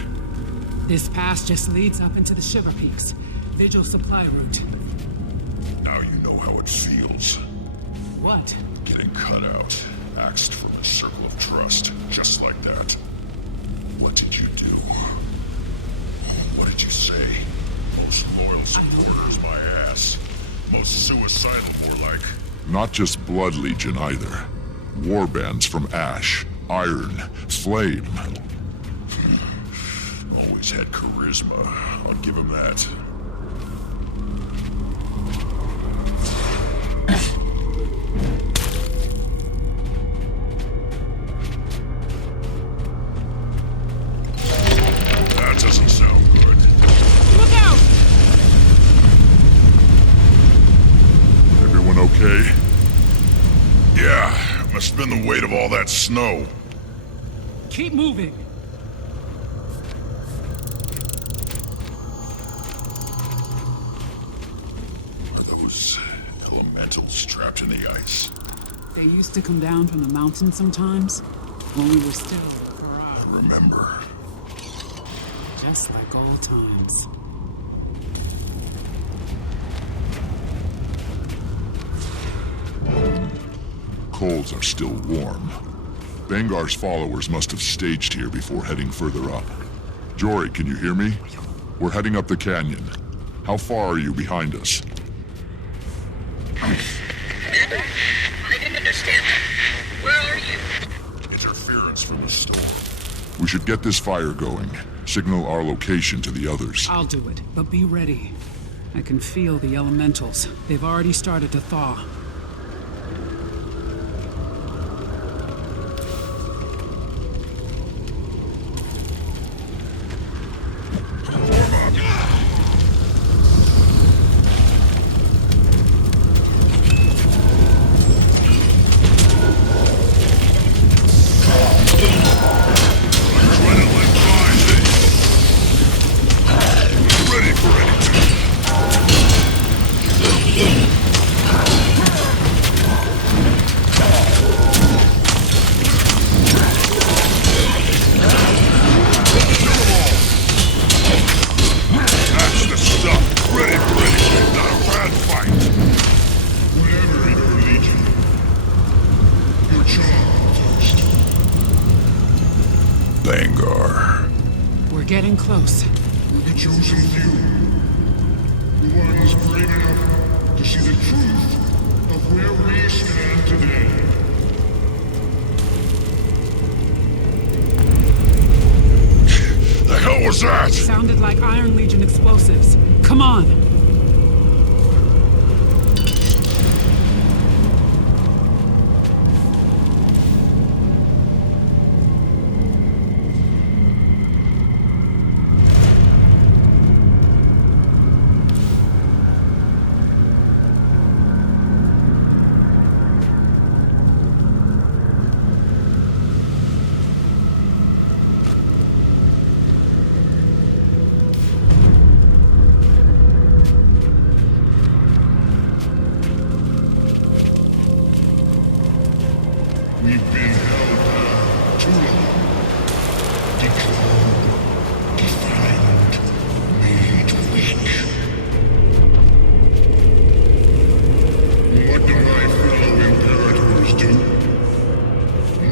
This pass just leads up into the Shiver Peaks. Vigil supply route. Now you know how it feels. What? Getting cut out, axed from the circle of trust, just like that. What did you do? What did you say? Most loyal supporters, my ass. Most suicidal, more like. Not just Blood Legion either. Warbands from Ash, Iron, Flame. Always had charisma. I'll give him that. That doesn't sound good. Look out! Everyone okay? Yeah, must have been the weight of all that snow. Keep moving. Are those elementals trapped in the ice? They used to come down from the mountain sometimes, when we were still I remember. just like old times. Colds are still warm. Bangar's followers must have staged here before heading further up. Jory, can you hear me? We're heading up the canyon. How far are you behind us? I didn't understand that. Where are you? Interference from the storm. We should get this fire going. Signal our location to the others. I'll do it, but be ready. I can feel the elementals. They've already started to thaw. Getting close. The chosen few. The ones brave enough to see the truth of where we stand today. The hell was that? Sounded like Iron Legion explosives. Come on! We've been held down too long. Declawed, defined, made weak. What do my fellow imperators do?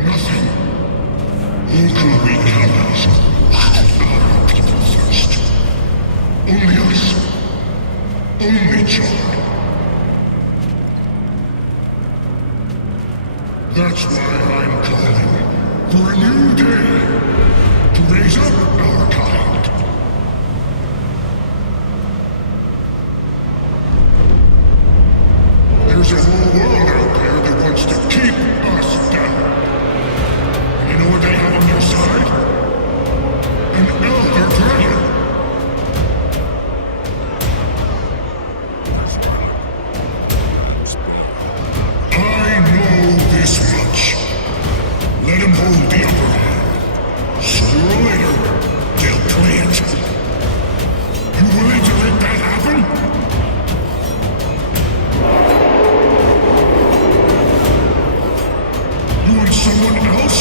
Nothing. Who can we cannibals? Our people first. Only us. Only John. That's why I'm calling for a new day to raise up our kind. There's a whole world out there that wants to keep us down. You know what they have on their side? An elder dragon. I know this much. Let him hold the upper hand. Sooner or later, they'll play it. You willing to let that happen? You want someone else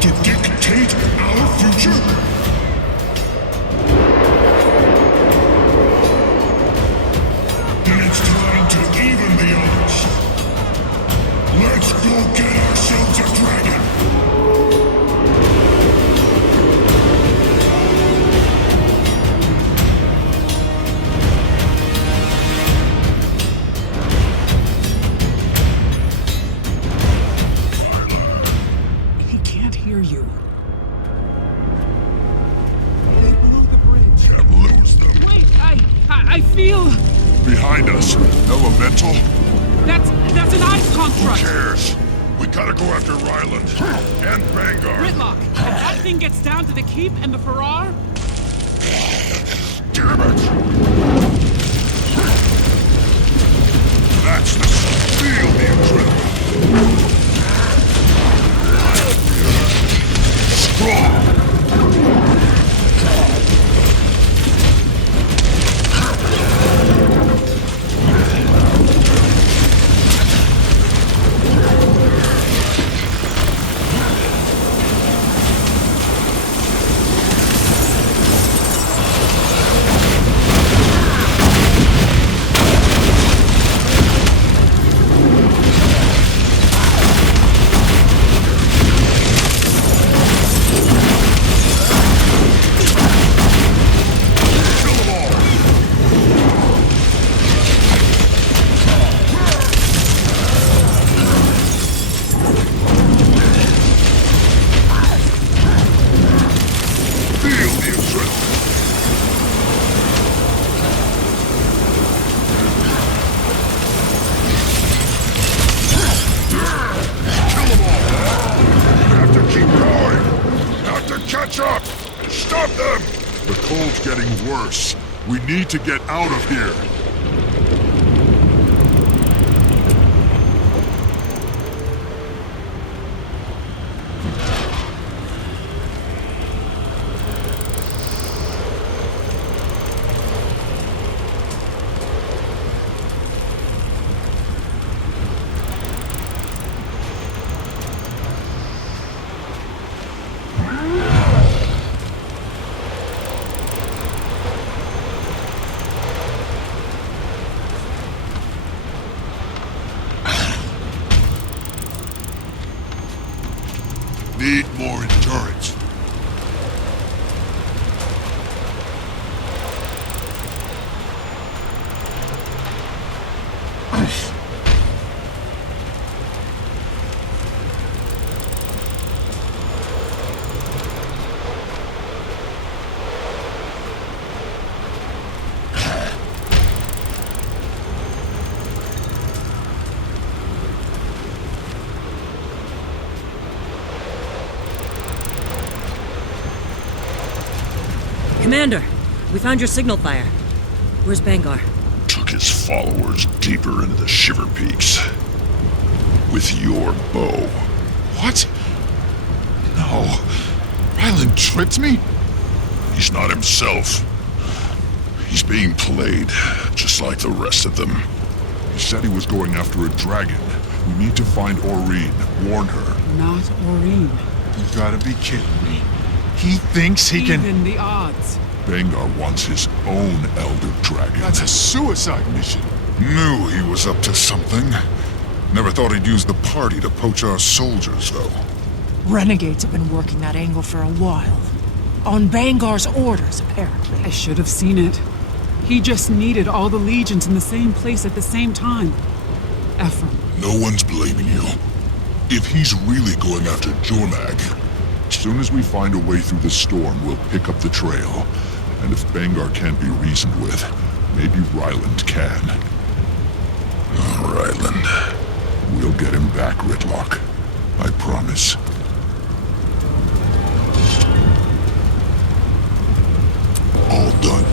to dictate? dictate our future? Then it's time to even the odds. Let's go get ourselves a dragon! He can't hear you. Can't lose them. Wait, I feel... Behind us, elemental. That's an ice construct! Who cares? We gotta go after Ryland and Vanguard. Gridlock, if that thing gets down to the keep and the Farrar... Damn it! That's the feel the adrenaline. Strong. Worse. We need to get out of here. Need more endurance. Commander, we found your signal fire. Where's Bangar? Took his followers deeper into the Shiver Peaks. With your bow. What? No. Ryland tricked me? He's not himself. He's being played, just like the rest of them. He said he was going after a dragon. We need to find Aureen. Warn her. Not Aureen. You gotta be kidding me. He thinks he can... Even the odds. Bangar wants his own Elder Dragon. That's a suicide mission. Knew he was up to something. Never thought he'd use the party to poach our soldiers, though. Renegades have been working that angle for a while. On Bangar's orders, apparently. I should have seen it. He just needed all the legions in the same place at the same time. Ephraim. No one's blaming you. If he's really going after Jormag, as soon as we find a way through the storm, we'll pick up the trail. And if Bangar can't be reasoned with, maybe Ryland can. Oh, Ryland. We'll get him back, Gridlock. I promise. All done.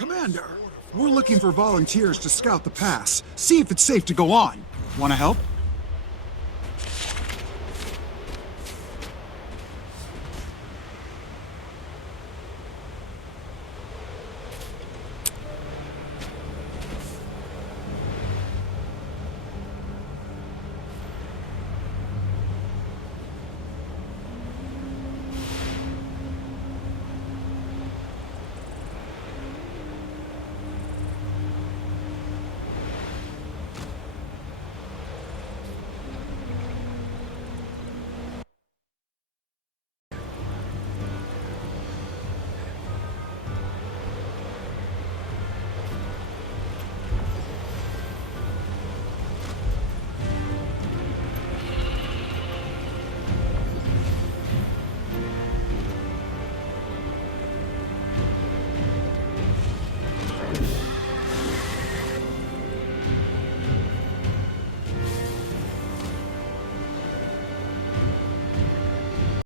Commander, we're looking for volunteers to scout the pass. See if it's safe to go on. Want to help?